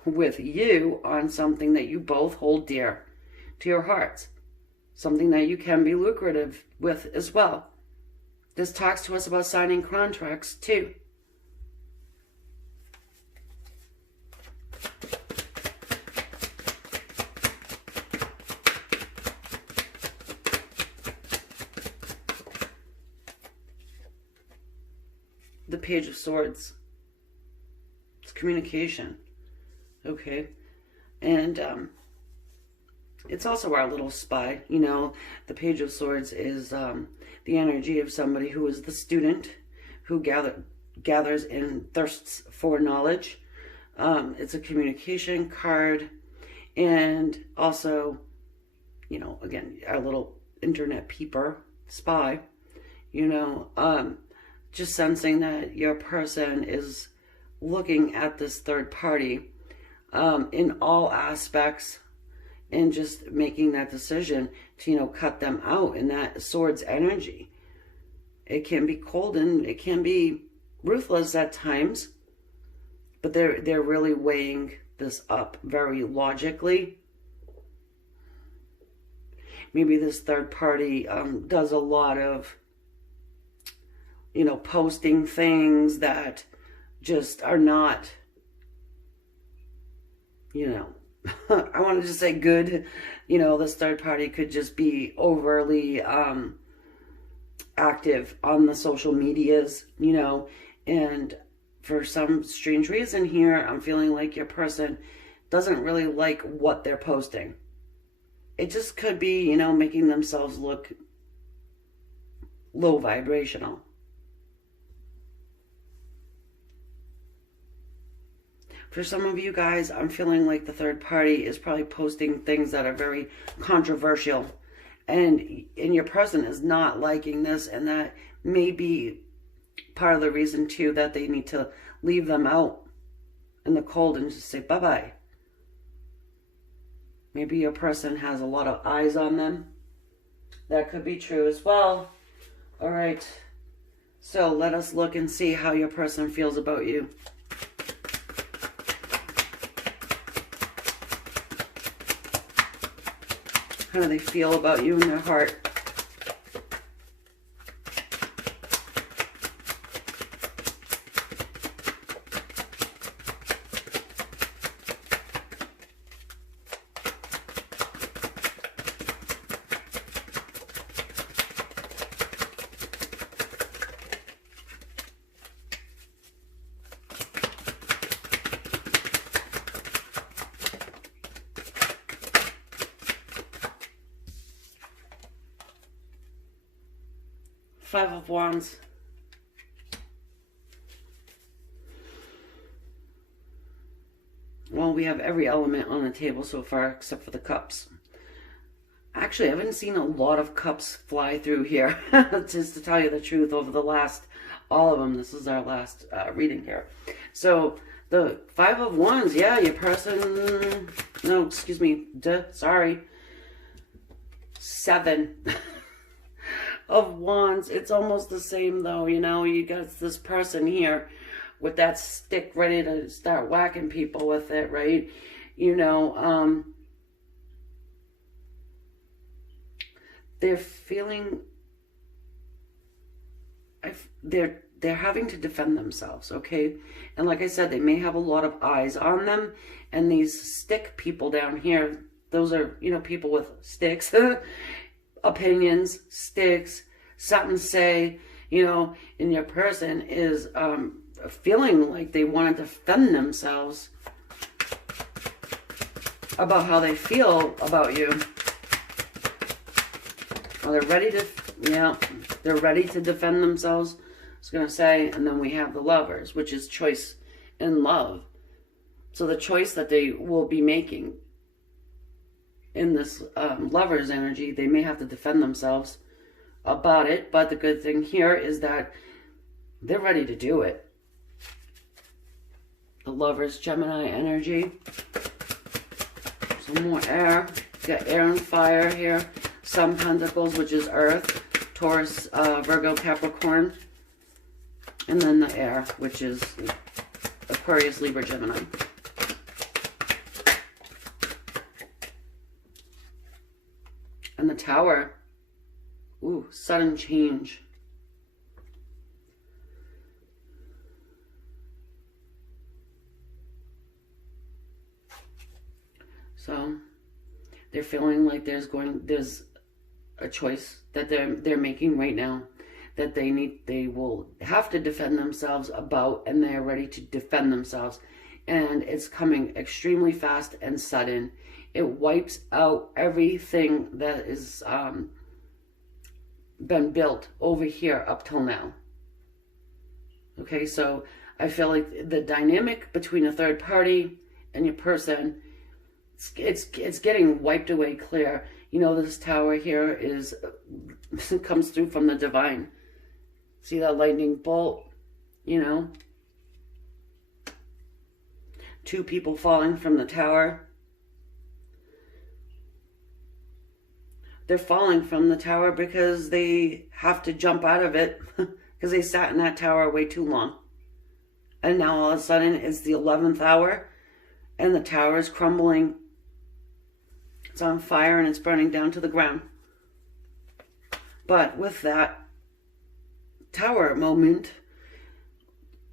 with you on something that you both hold dear to your hearts. Something that you can be lucrative with as well. This talks to us about signing contracts too. The Page of Swords. It's communication. Okay. And it's also our little spy. You know, the Page of Swords is the energy of somebody who is the student, who gathers and thirsts for knowledge. It's a communication card. And also, you know, again, our little internet peeper, spy, you know, just sensing that your person is looking at this third party in all aspects and just making that decision to, you know, cut them out in that sword's energy. It can be cold and it can be ruthless at times, but they're really weighing this up very logically. Maybe this third party does a lot of, you know, posting things that just are not, you know, I wanted to say good. You know, this third party could just be overly active on the social medias, you know, and for some strange reason here, I'm feeling like your person doesn't really like what they're posting. It just could be, you know, making themselves look low vibrational. For some of you guys, I'm feeling like the third party is probably posting things that are very controversial. And your person is not liking this. And that may be part of the reason, too, that they need to leave them out in the cold and just say bye-bye. Maybe your person has a lot of eyes on them. That could be true as well. All right. So let us look and see how your person feels about you. How do they feel about you in their heart? Five of Wands. Well, we have every element on the table so far except for the cups. Actually, I haven't seen a lot of cups fly through here, just to tell you the truth, over the last, all of them. This is our last reading here. So, the Five of Wands, yeah, your person, no, excuse me, sorry. 7 of Wands. It's almost the same though, you know. You got this person here with that stick ready to start whacking people with it, right? You know, they're feeling, they're having to defend themselves, okay? And like I said, they may have a lot of eyes on them, and these stick people down here, those are, you know, people with sticks, opinions, sticks, something to say, you know, and your person is feeling like they want to defend themselves about how they feel about you. Well, they're ready to, yeah, they're ready to defend themselves, I was going to say. And then we have the Lovers, which is choice and love. So the choice that they will be making in this Lover's energy, they may have to defend themselves about it. But the good thing here is that they're ready to do it. The Lover's Gemini energy. Some more air. Got air and fire here. Some Pentacles, which is Earth. Taurus, Virgo, Capricorn. And then the air, which is Aquarius, Libra, Gemini. And the Tower. Ooh, sudden change. So they're feeling like there's a choice that they're making right now that they will have to defend themselves about, and they're ready to defend themselves. And it's coming extremely fast and sudden. It wipes out everything that is been built over here up till now. Okay, so I feel like the dynamic between a third party and your person, it's getting wiped away clear. You know, this Tower here comes through from the divine. See that lightning bolt, you know? Two people falling from the Tower. They're falling from the Tower because they have to jump out of it because they sat in that Tower way too long. And now all of a sudden it's the 11th hour and the Tower is crumbling. It's on fire and it's burning down to the ground. But with that Tower moment,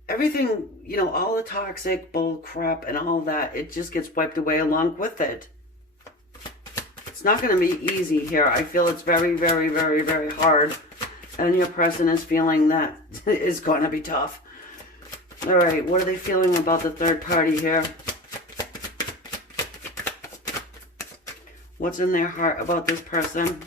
everything, you know, all the toxic bull crap and all that, it just gets wiped away along with it. It's not going to be easy here. I feel it's very, very, very, very hard. And your person is feeling that it's going to be tough. All right, what are they feeling about the third party here? What's in their heart about this person?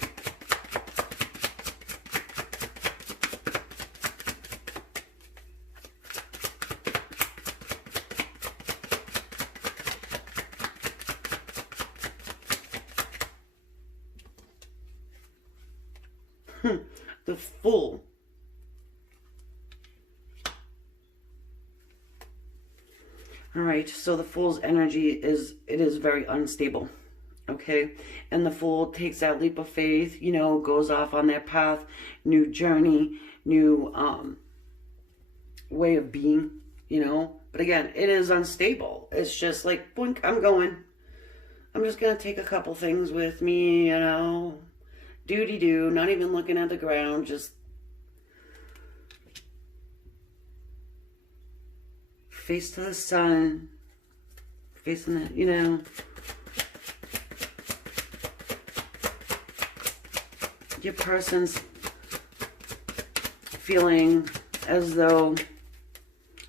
The Fool. All right, so the Fool's energy is very unstable. Okay, and the Fool takes that leap of faith, you know, goes off on their path, new journey, new way of being, you know. But again, it is unstable. It's just like, boink, I'm going. I'm just going to take a couple things with me, you know. Do-de-do, not even looking at the ground, just face to the sun, facing it, you know. Your person's feeling as though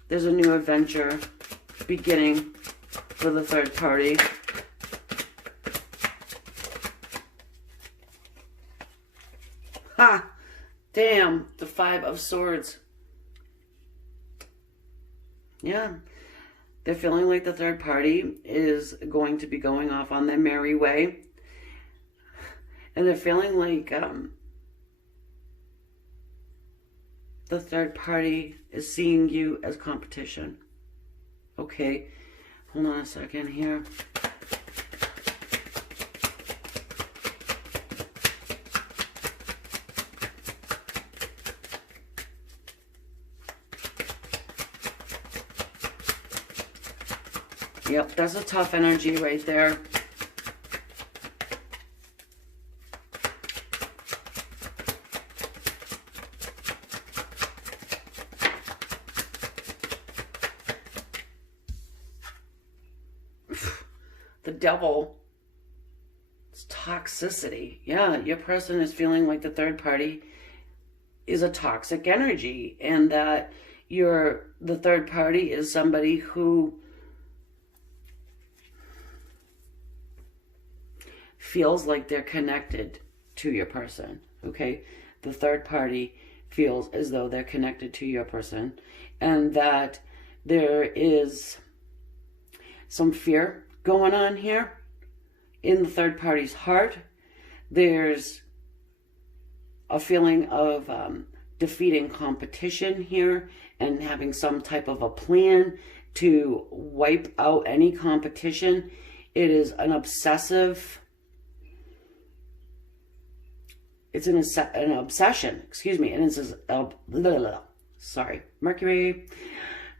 there's a new adventure beginning for the third party. Ha! Damn, the Five of Swords. Yeah. They're feeling like the third party is going to be going off on their merry way. And they're feeling like the third party is seeing you as competition. Okay. Hold on a second here. Yep, that's a tough energy right there. The Devil. It's toxicity. Yeah, your person is feeling like the third party is a toxic energy, and that the third party is somebody who feels like they're connected to your person, okay? The third party feels as though they're connected to your person, and that there is some fear going on here in the third party's heart. There's a feeling of defeating competition here and having some type of a plan to wipe out any competition. It is an obsessive, it's an obsession, excuse me, and it's sorry, Mercury,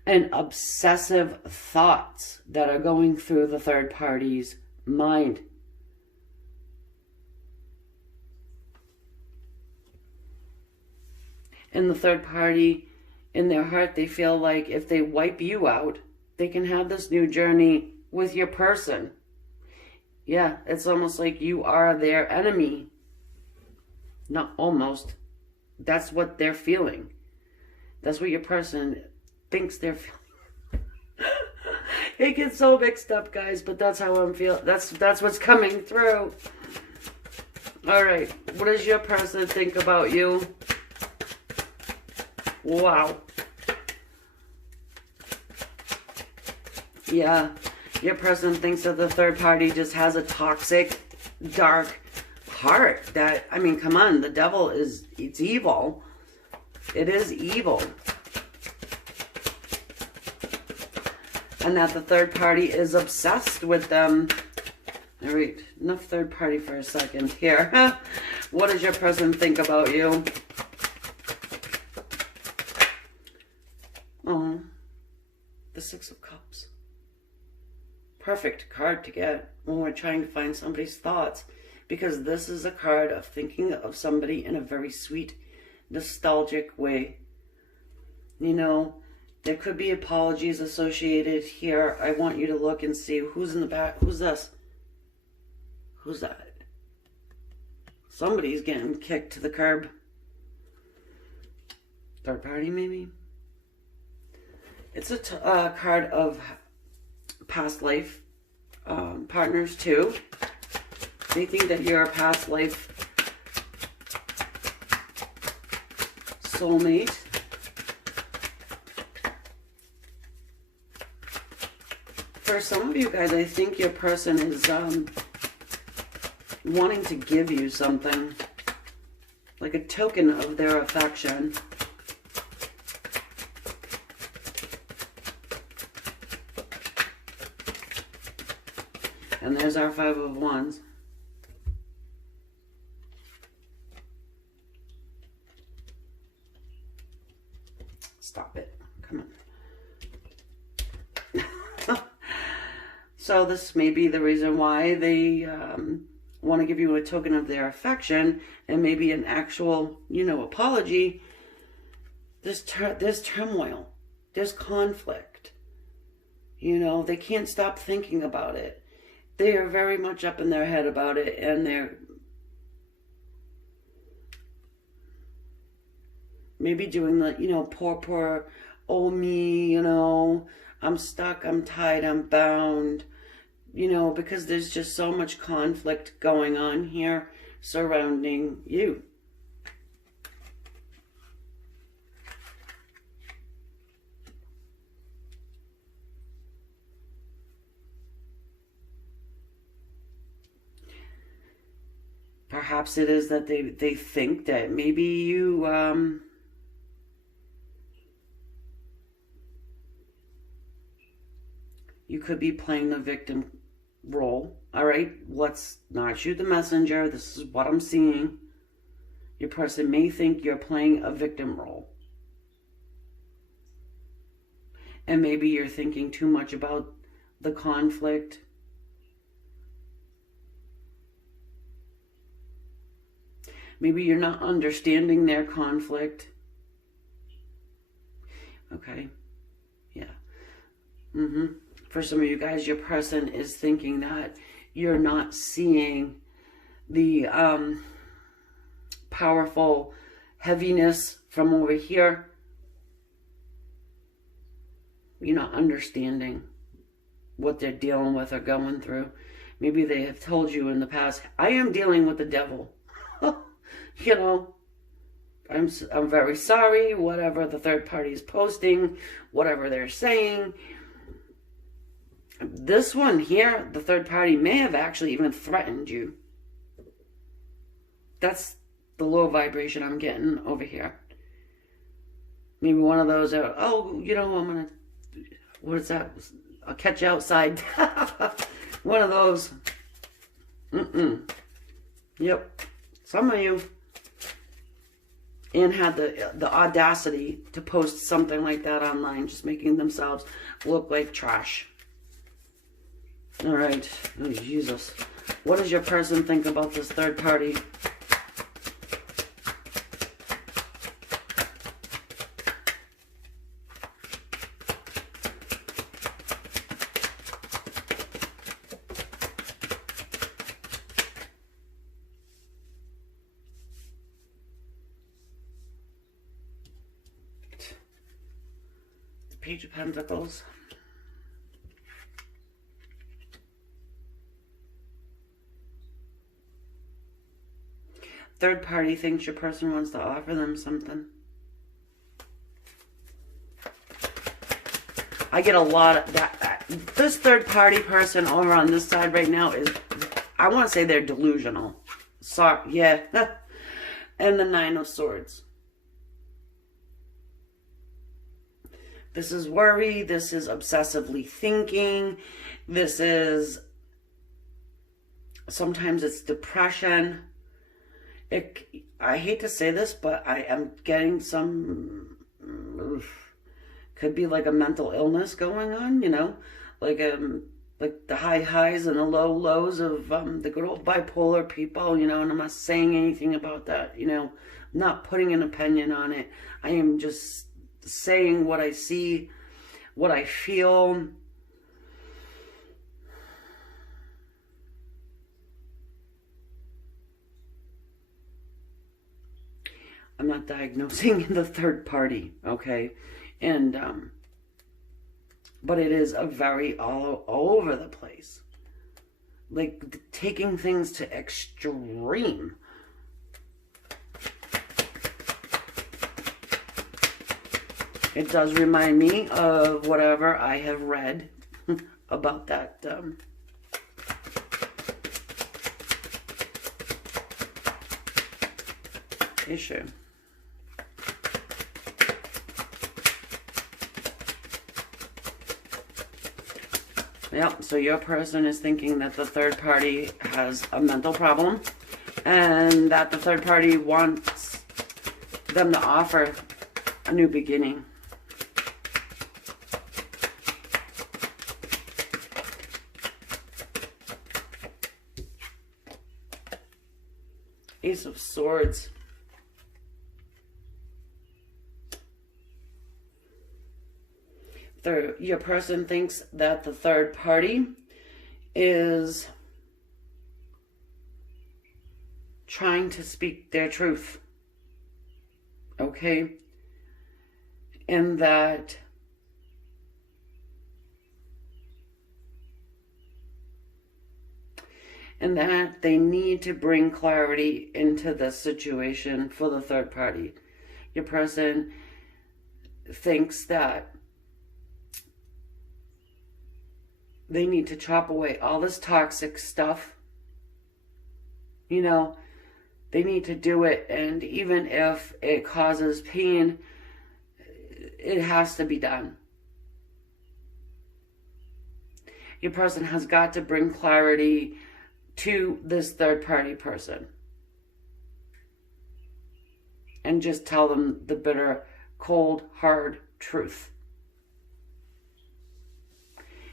and obsessive thoughts that are going through the third party's mind. And the third party, in their heart, they feel like if they wipe you out, they can have this new journey with your person. Yeah, it's almost like you are their enemy. Not almost. That's what they're feeling. That's what your person thinks they're feeling. It gets so mixed up, guys, but that's how I'm feeling. That's what's coming through. All right, what does your person think about you? Wow. Yeah, your person thinks that the third party just has a toxic, dark heart. That, I mean, come on, the devil is, it's evil. It is evil. And that the third party is obsessed with them. All right, enough third party for a second here. What does your person think about you? Oh, the Six of Cups. Perfect card to get when we're trying to find somebody's thoughts, because this is a card of thinking of somebody in a very sweet, nostalgic way. You know, there could be apologies associated here. I want you to look and see who's in the back. Who's this? Who's that? Somebody's getting kicked to the curb. Third party, maybe? It's a card of past life partners, too. They think that you're a past life soulmate. For some of you guys, I think your person is wanting to give you something, like a token of their affection. And there's our Five of Wands. Stop it. Come on. So this may be the reason why they want to give you a token of their affection and maybe an actual, you know, apology. There's turmoil. There's conflict. You know, they can't stop thinking about it. They are very much up in their head about it, and they're maybe doing the, you know, poor, oh me, you know, I'm stuck, I'm tied, I'm bound, you know, because there's just so much conflict going on here surrounding you. Perhaps it is that they think that maybe you you could be playing the victim role. All right, let's not shoot the messenger. This is what I'm seeing. Your person may think you're playing a victim role. And maybe you're thinking too much about the conflict. Maybe you're not understanding their conflict. Okay. Yeah. For some of you guys, your person is thinking that you're not seeing the powerful heaviness from over here. You're not understanding what they're dealing with or going through. Maybe they have told you in the past, I am dealing with the devil. You know, I'm very sorry, whatever the third party is posting, whatever they're saying. This one here, the third party may have actually even threatened you. That's the low vibration I'm getting over here. Maybe one of those, oh, you know, I'm going to, what is that? I'll catch you outside. One of those. Yep. Some of you. And had the audacity to post something like that online, just making themselves look like trash. All right. Oh, Jesus. What does your person think about this third party? Page of Pentacles. Third party thinks your person wants to offer them something. I get a lot of that. This third party person over on this side right now is, I want to say they're delusional. Sorry, yeah. And the Nine of Swords. This is worry. This is obsessively thinking. This is, sometimes it's depression. I hate to say this, but I am getting some, could be like a mental illness going on, you know, like the high highs and the low lows of the good old bipolar people, you know, and I'm not saying anything about that, you know, I'm not putting an opinion on it. I am just saying what I see, what I feel. I'm not diagnosing the third party, okay? And, but it is a very all over the place. Like, taking things to extreme. It does remind me of whatever I have read about that issue. Yep, so your person is thinking that the third party has a mental problem and that the third party wants them to offer a new beginning. Ace of Swords. Your person thinks that the third party is trying to speak their truth. Okay? And that they need to bring clarity into this situation for the third party. Your person thinks that they need to chop away all this toxic stuff. You know, they need to do it, and even if it causes pain, it has to be done. Your person has got to bring clarity to this third party person. And just tell them the bitter, cold, hard truth.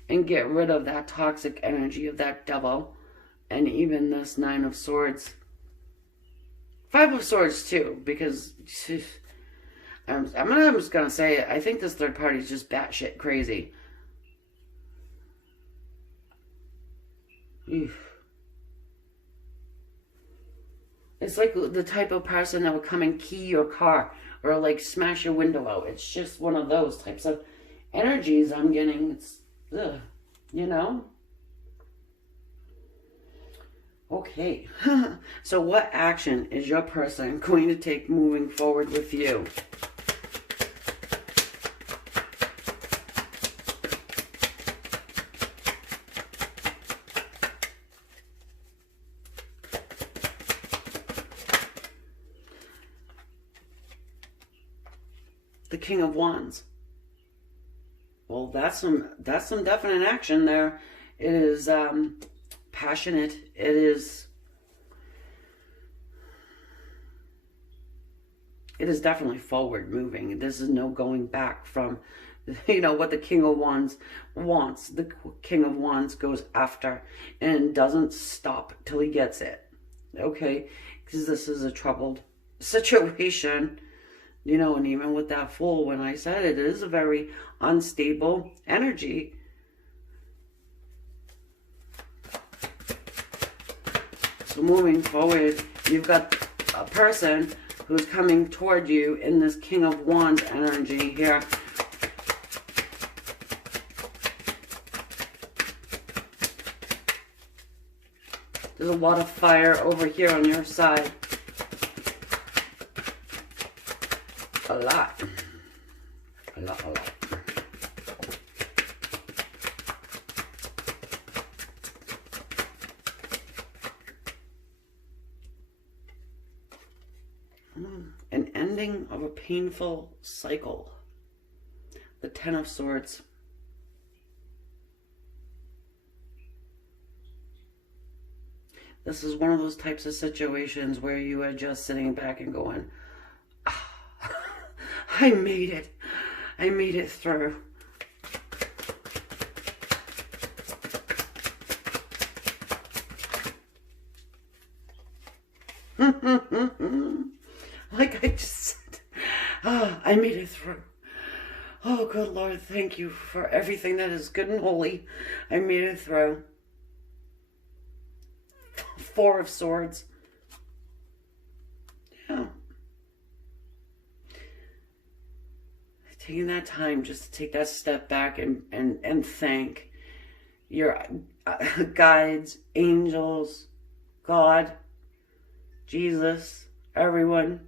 And get rid of that toxic energy of that devil. And even this Nine of Swords. Five of Swords too. Because I'm just going to say it. I think this third party is just batshit crazy. It's like the type of person that would come and key your car. Or like smash your window out. It's just one of those types of energies I'm getting. It's... ugh, you know? Okay. So what action is your person going to take moving forward with you? the King of Wands. Well, that's some definite action there. It is passionate. It is definitely forward moving. This is no going back from, you know, what the King of Wands wants. The King of Wands goes after and doesn't stop till he gets it. Okay, because this is a troubled situation, you know, and even with that Fool, when I said it is a very unstable energy. So moving forward, you've got a person who's coming toward you in this King of Wands energy here. There's a lot of fire over here on your side. A lot. A lot, a lot. An ending of a painful cycle. The Ten of Swords. This is one of those types of situations where you are just sitting back and going, ah, I made it. I made it through. Like I just said, oh, I made it through. Oh, good Lord, thank you for everything that is good and holy. I made it through. Four of Swords. Yeah. Taking that time just to take that step back and thank your guides, angels, God, Jesus, everyone,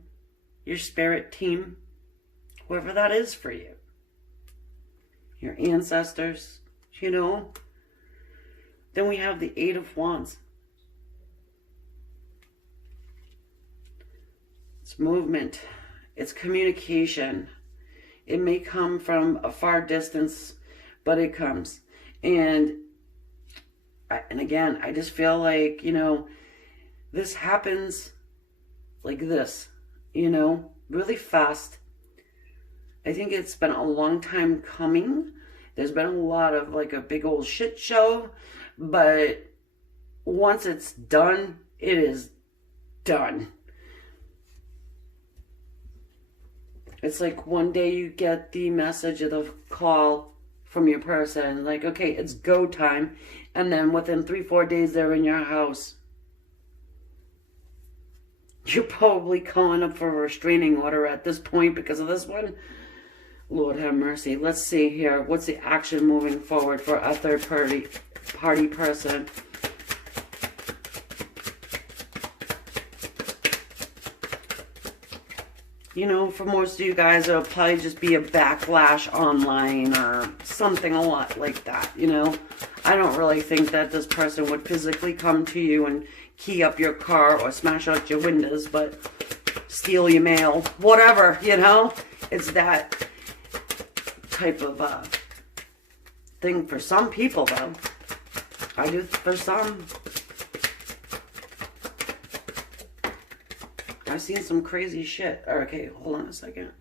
your spirit team, whoever that is for you. Your ancestors, you know. Then we have the Eight of Wands. It's movement. It's communication. It may come from a far distance, but it comes. And again, I just feel like, you know, this happens like this, you know, really fast. I think it's been a long time coming. There's been a lot of like a big old shit show, but once it's done, it is done. It's like one day you get the message or the call from your person, like, okay, it's go time. And then within 3-4 days, they're in your house. You're probably calling up for a restraining order at this point because of this one. Lord have mercy. Let's see here. What's the action moving forward for a third party person? You know, for most of you guys, it'll probably just be a backlash online or something a lot like that, you know. I don't really think that this person would physically come to you and key up your car or smash out your windows, but steal your mail, whatever, you know. It's that type of thing for some people, though. I do for some. I've seen some crazy shit. Okay, hold on a second.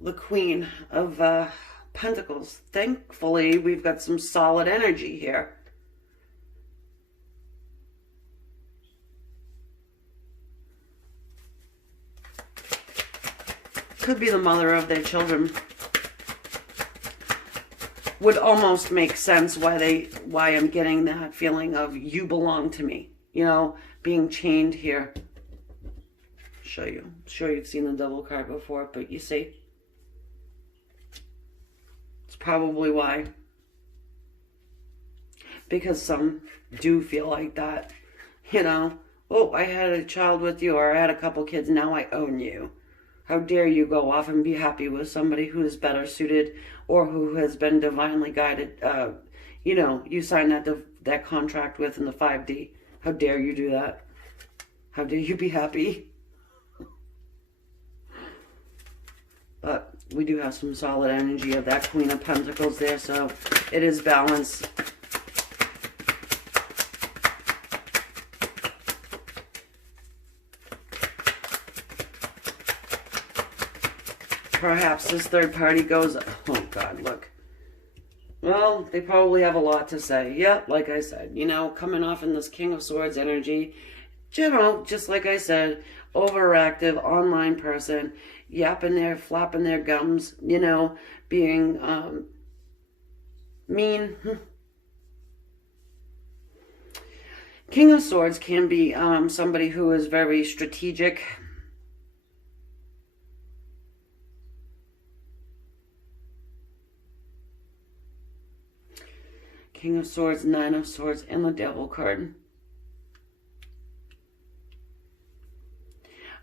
The Queen of Pentacles. Thankfully, we've got some solid energy here. Could be the mother of their children. Would almost make sense why I'm getting that feeling of you belong to me. You know, being chained here. Show you. I'm sure you've seen the Devil card before, but you see. It's probably why. Because some do feel like that. You know, oh, I had a child with you, or I had a couple kids, now I own you. How dare you go off and be happy with somebody who is better suited or who has been divinely guided. You know, you signed that contract with in the 5D. How dare you do that? How dare you be happy? But we do have some solid energy of that Queen of Pentacles there, so it is balanced. Perhaps this third party goes, oh God, look. Well, they probably have a lot to say. Yeah, like I said, you know, coming off in this King of Swords energy, you know, just like I said, overactive online person, yapping their, flapping their gums, you know, being mean. King of Swords can be somebody who is very strategic. King of Swords, Nine of Swords, and the Devil card.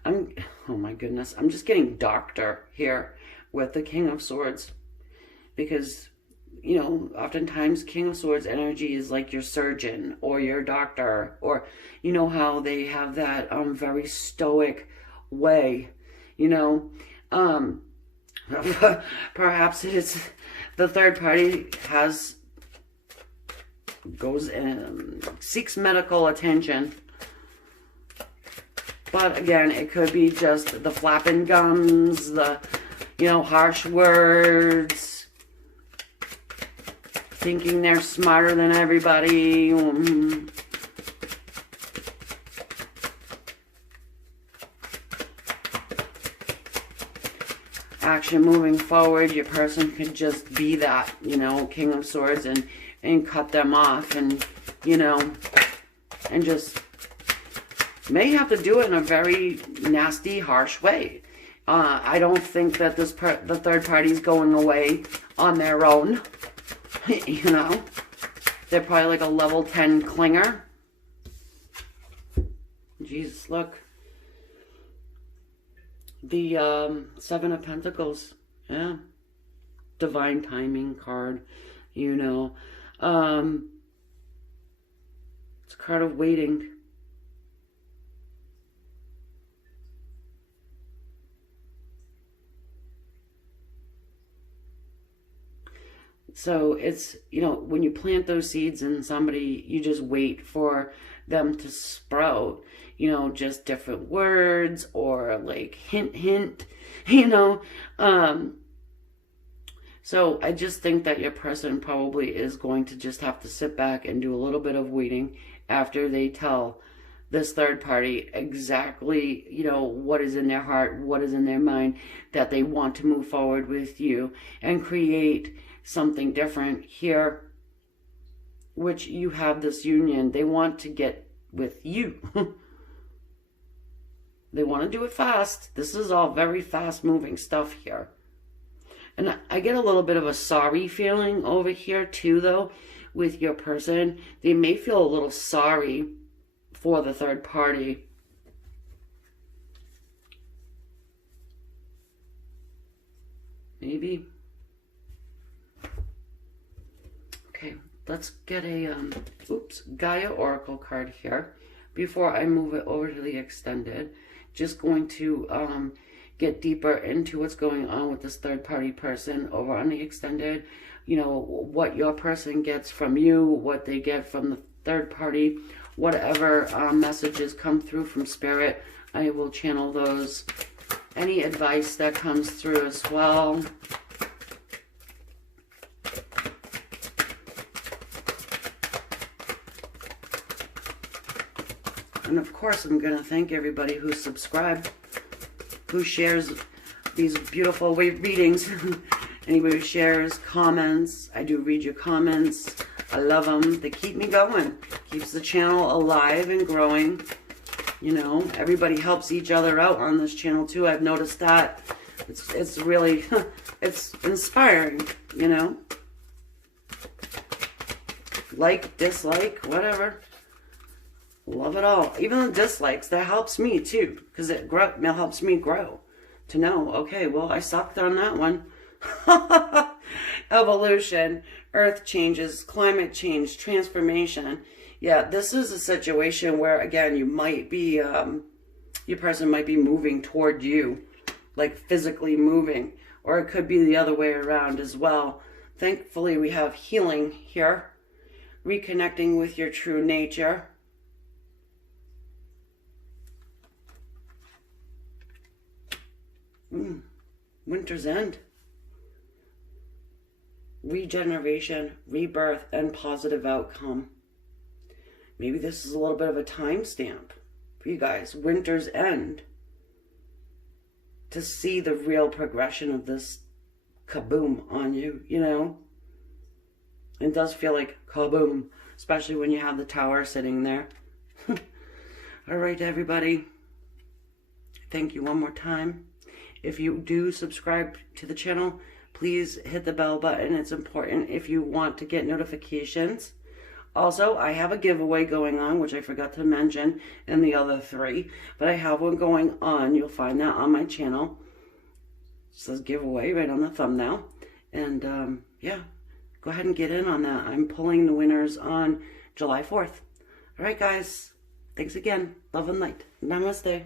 Oh my goodness, I'm just getting doctor here with the King of Swords. Because, you know, oftentimes King of Swords energy is like your surgeon or your doctor. Or, you know how they have that very stoic way, you know. Perhaps it's the third party goes and seeks medical attention. But again, it could be just the flapping gums, the, you know, harsh words, thinking they're smarter than everybody. Action moving forward, your person could just be that, you know, King of Swords and cut them off, and, you know, and just may have to do it in a very nasty, harsh way. I don't think that the third party is going away on their own. You know, they're probably like a level 10 clinger. Jesus, look. The Seven of Pentacles. Yeah. Divine timing card, you know. It's a card of waiting. So it's, you know, when you plant those seeds in somebody, you just wait for them to sprout, you know, just different words or like hint, hint, you know. So I just think that your person probably is going to just have to sit back and do a little bit of waiting after they tell this third party exactly, you know, what is in their heart, what is in their mind, that they want to move forward with you and create something different here, which you have this union. They want to get with you. They want to do it fast. This is all very fast moving stuff here. And I get a little bit of a sorry feeling over here too, though, with your person. They may feel a little sorry for the third party. Maybe. Okay, let's get a, Gaia Oracle card here. Before I move it over to the extended, just going to get deeper into what's going on with this third party person over on the extended. You know, what your person gets from you, what they get from the third party, whatever messages come through from Spirit, I will channel those. Any advice that comes through as well. And of course, I'm going to thank everybody who subscribed, who shares these beautiful readings. Anybody who shares, comments. I do read your comments. I love them. They keep me going. Keeps the channel alive and growing. You know, everybody helps each other out on this channel too. I've noticed that. It's really, it's inspiring, you know. Like, dislike, whatever. Love it all. Even the dislikes, that helps me too. Because it helps me grow. To know, okay, well, I sucked on that one. Evolution, earth changes, climate change, transformation. Yeah, this is a situation where, again, you might be, your person might be moving toward you. Like physically moving. or it could be the other way around as well. Thankfully, we have healing here, reconnecting with your true nature. Winter's end. Regeneration, rebirth, and positive outcome. Maybe this is a little bit of a timestamp for you guys. Winter's end. To see the real progression of this kaboom on you, you know. It does feel like kaboom, especially when you have the tower sitting there. All right, everybody. Thank you one more time. If you do subscribe to the channel, please hit the bell button. It's important if you want to get notifications. Also, I have a giveaway going on, which I forgot to mention in the other 3. But I have one going on. You'll find that on my channel. It says giveaway right on the thumbnail. And yeah, go ahead and get in on that. I'm pulling the winners on July 4th. All right, guys. Thanks again. Love and light. Namaste.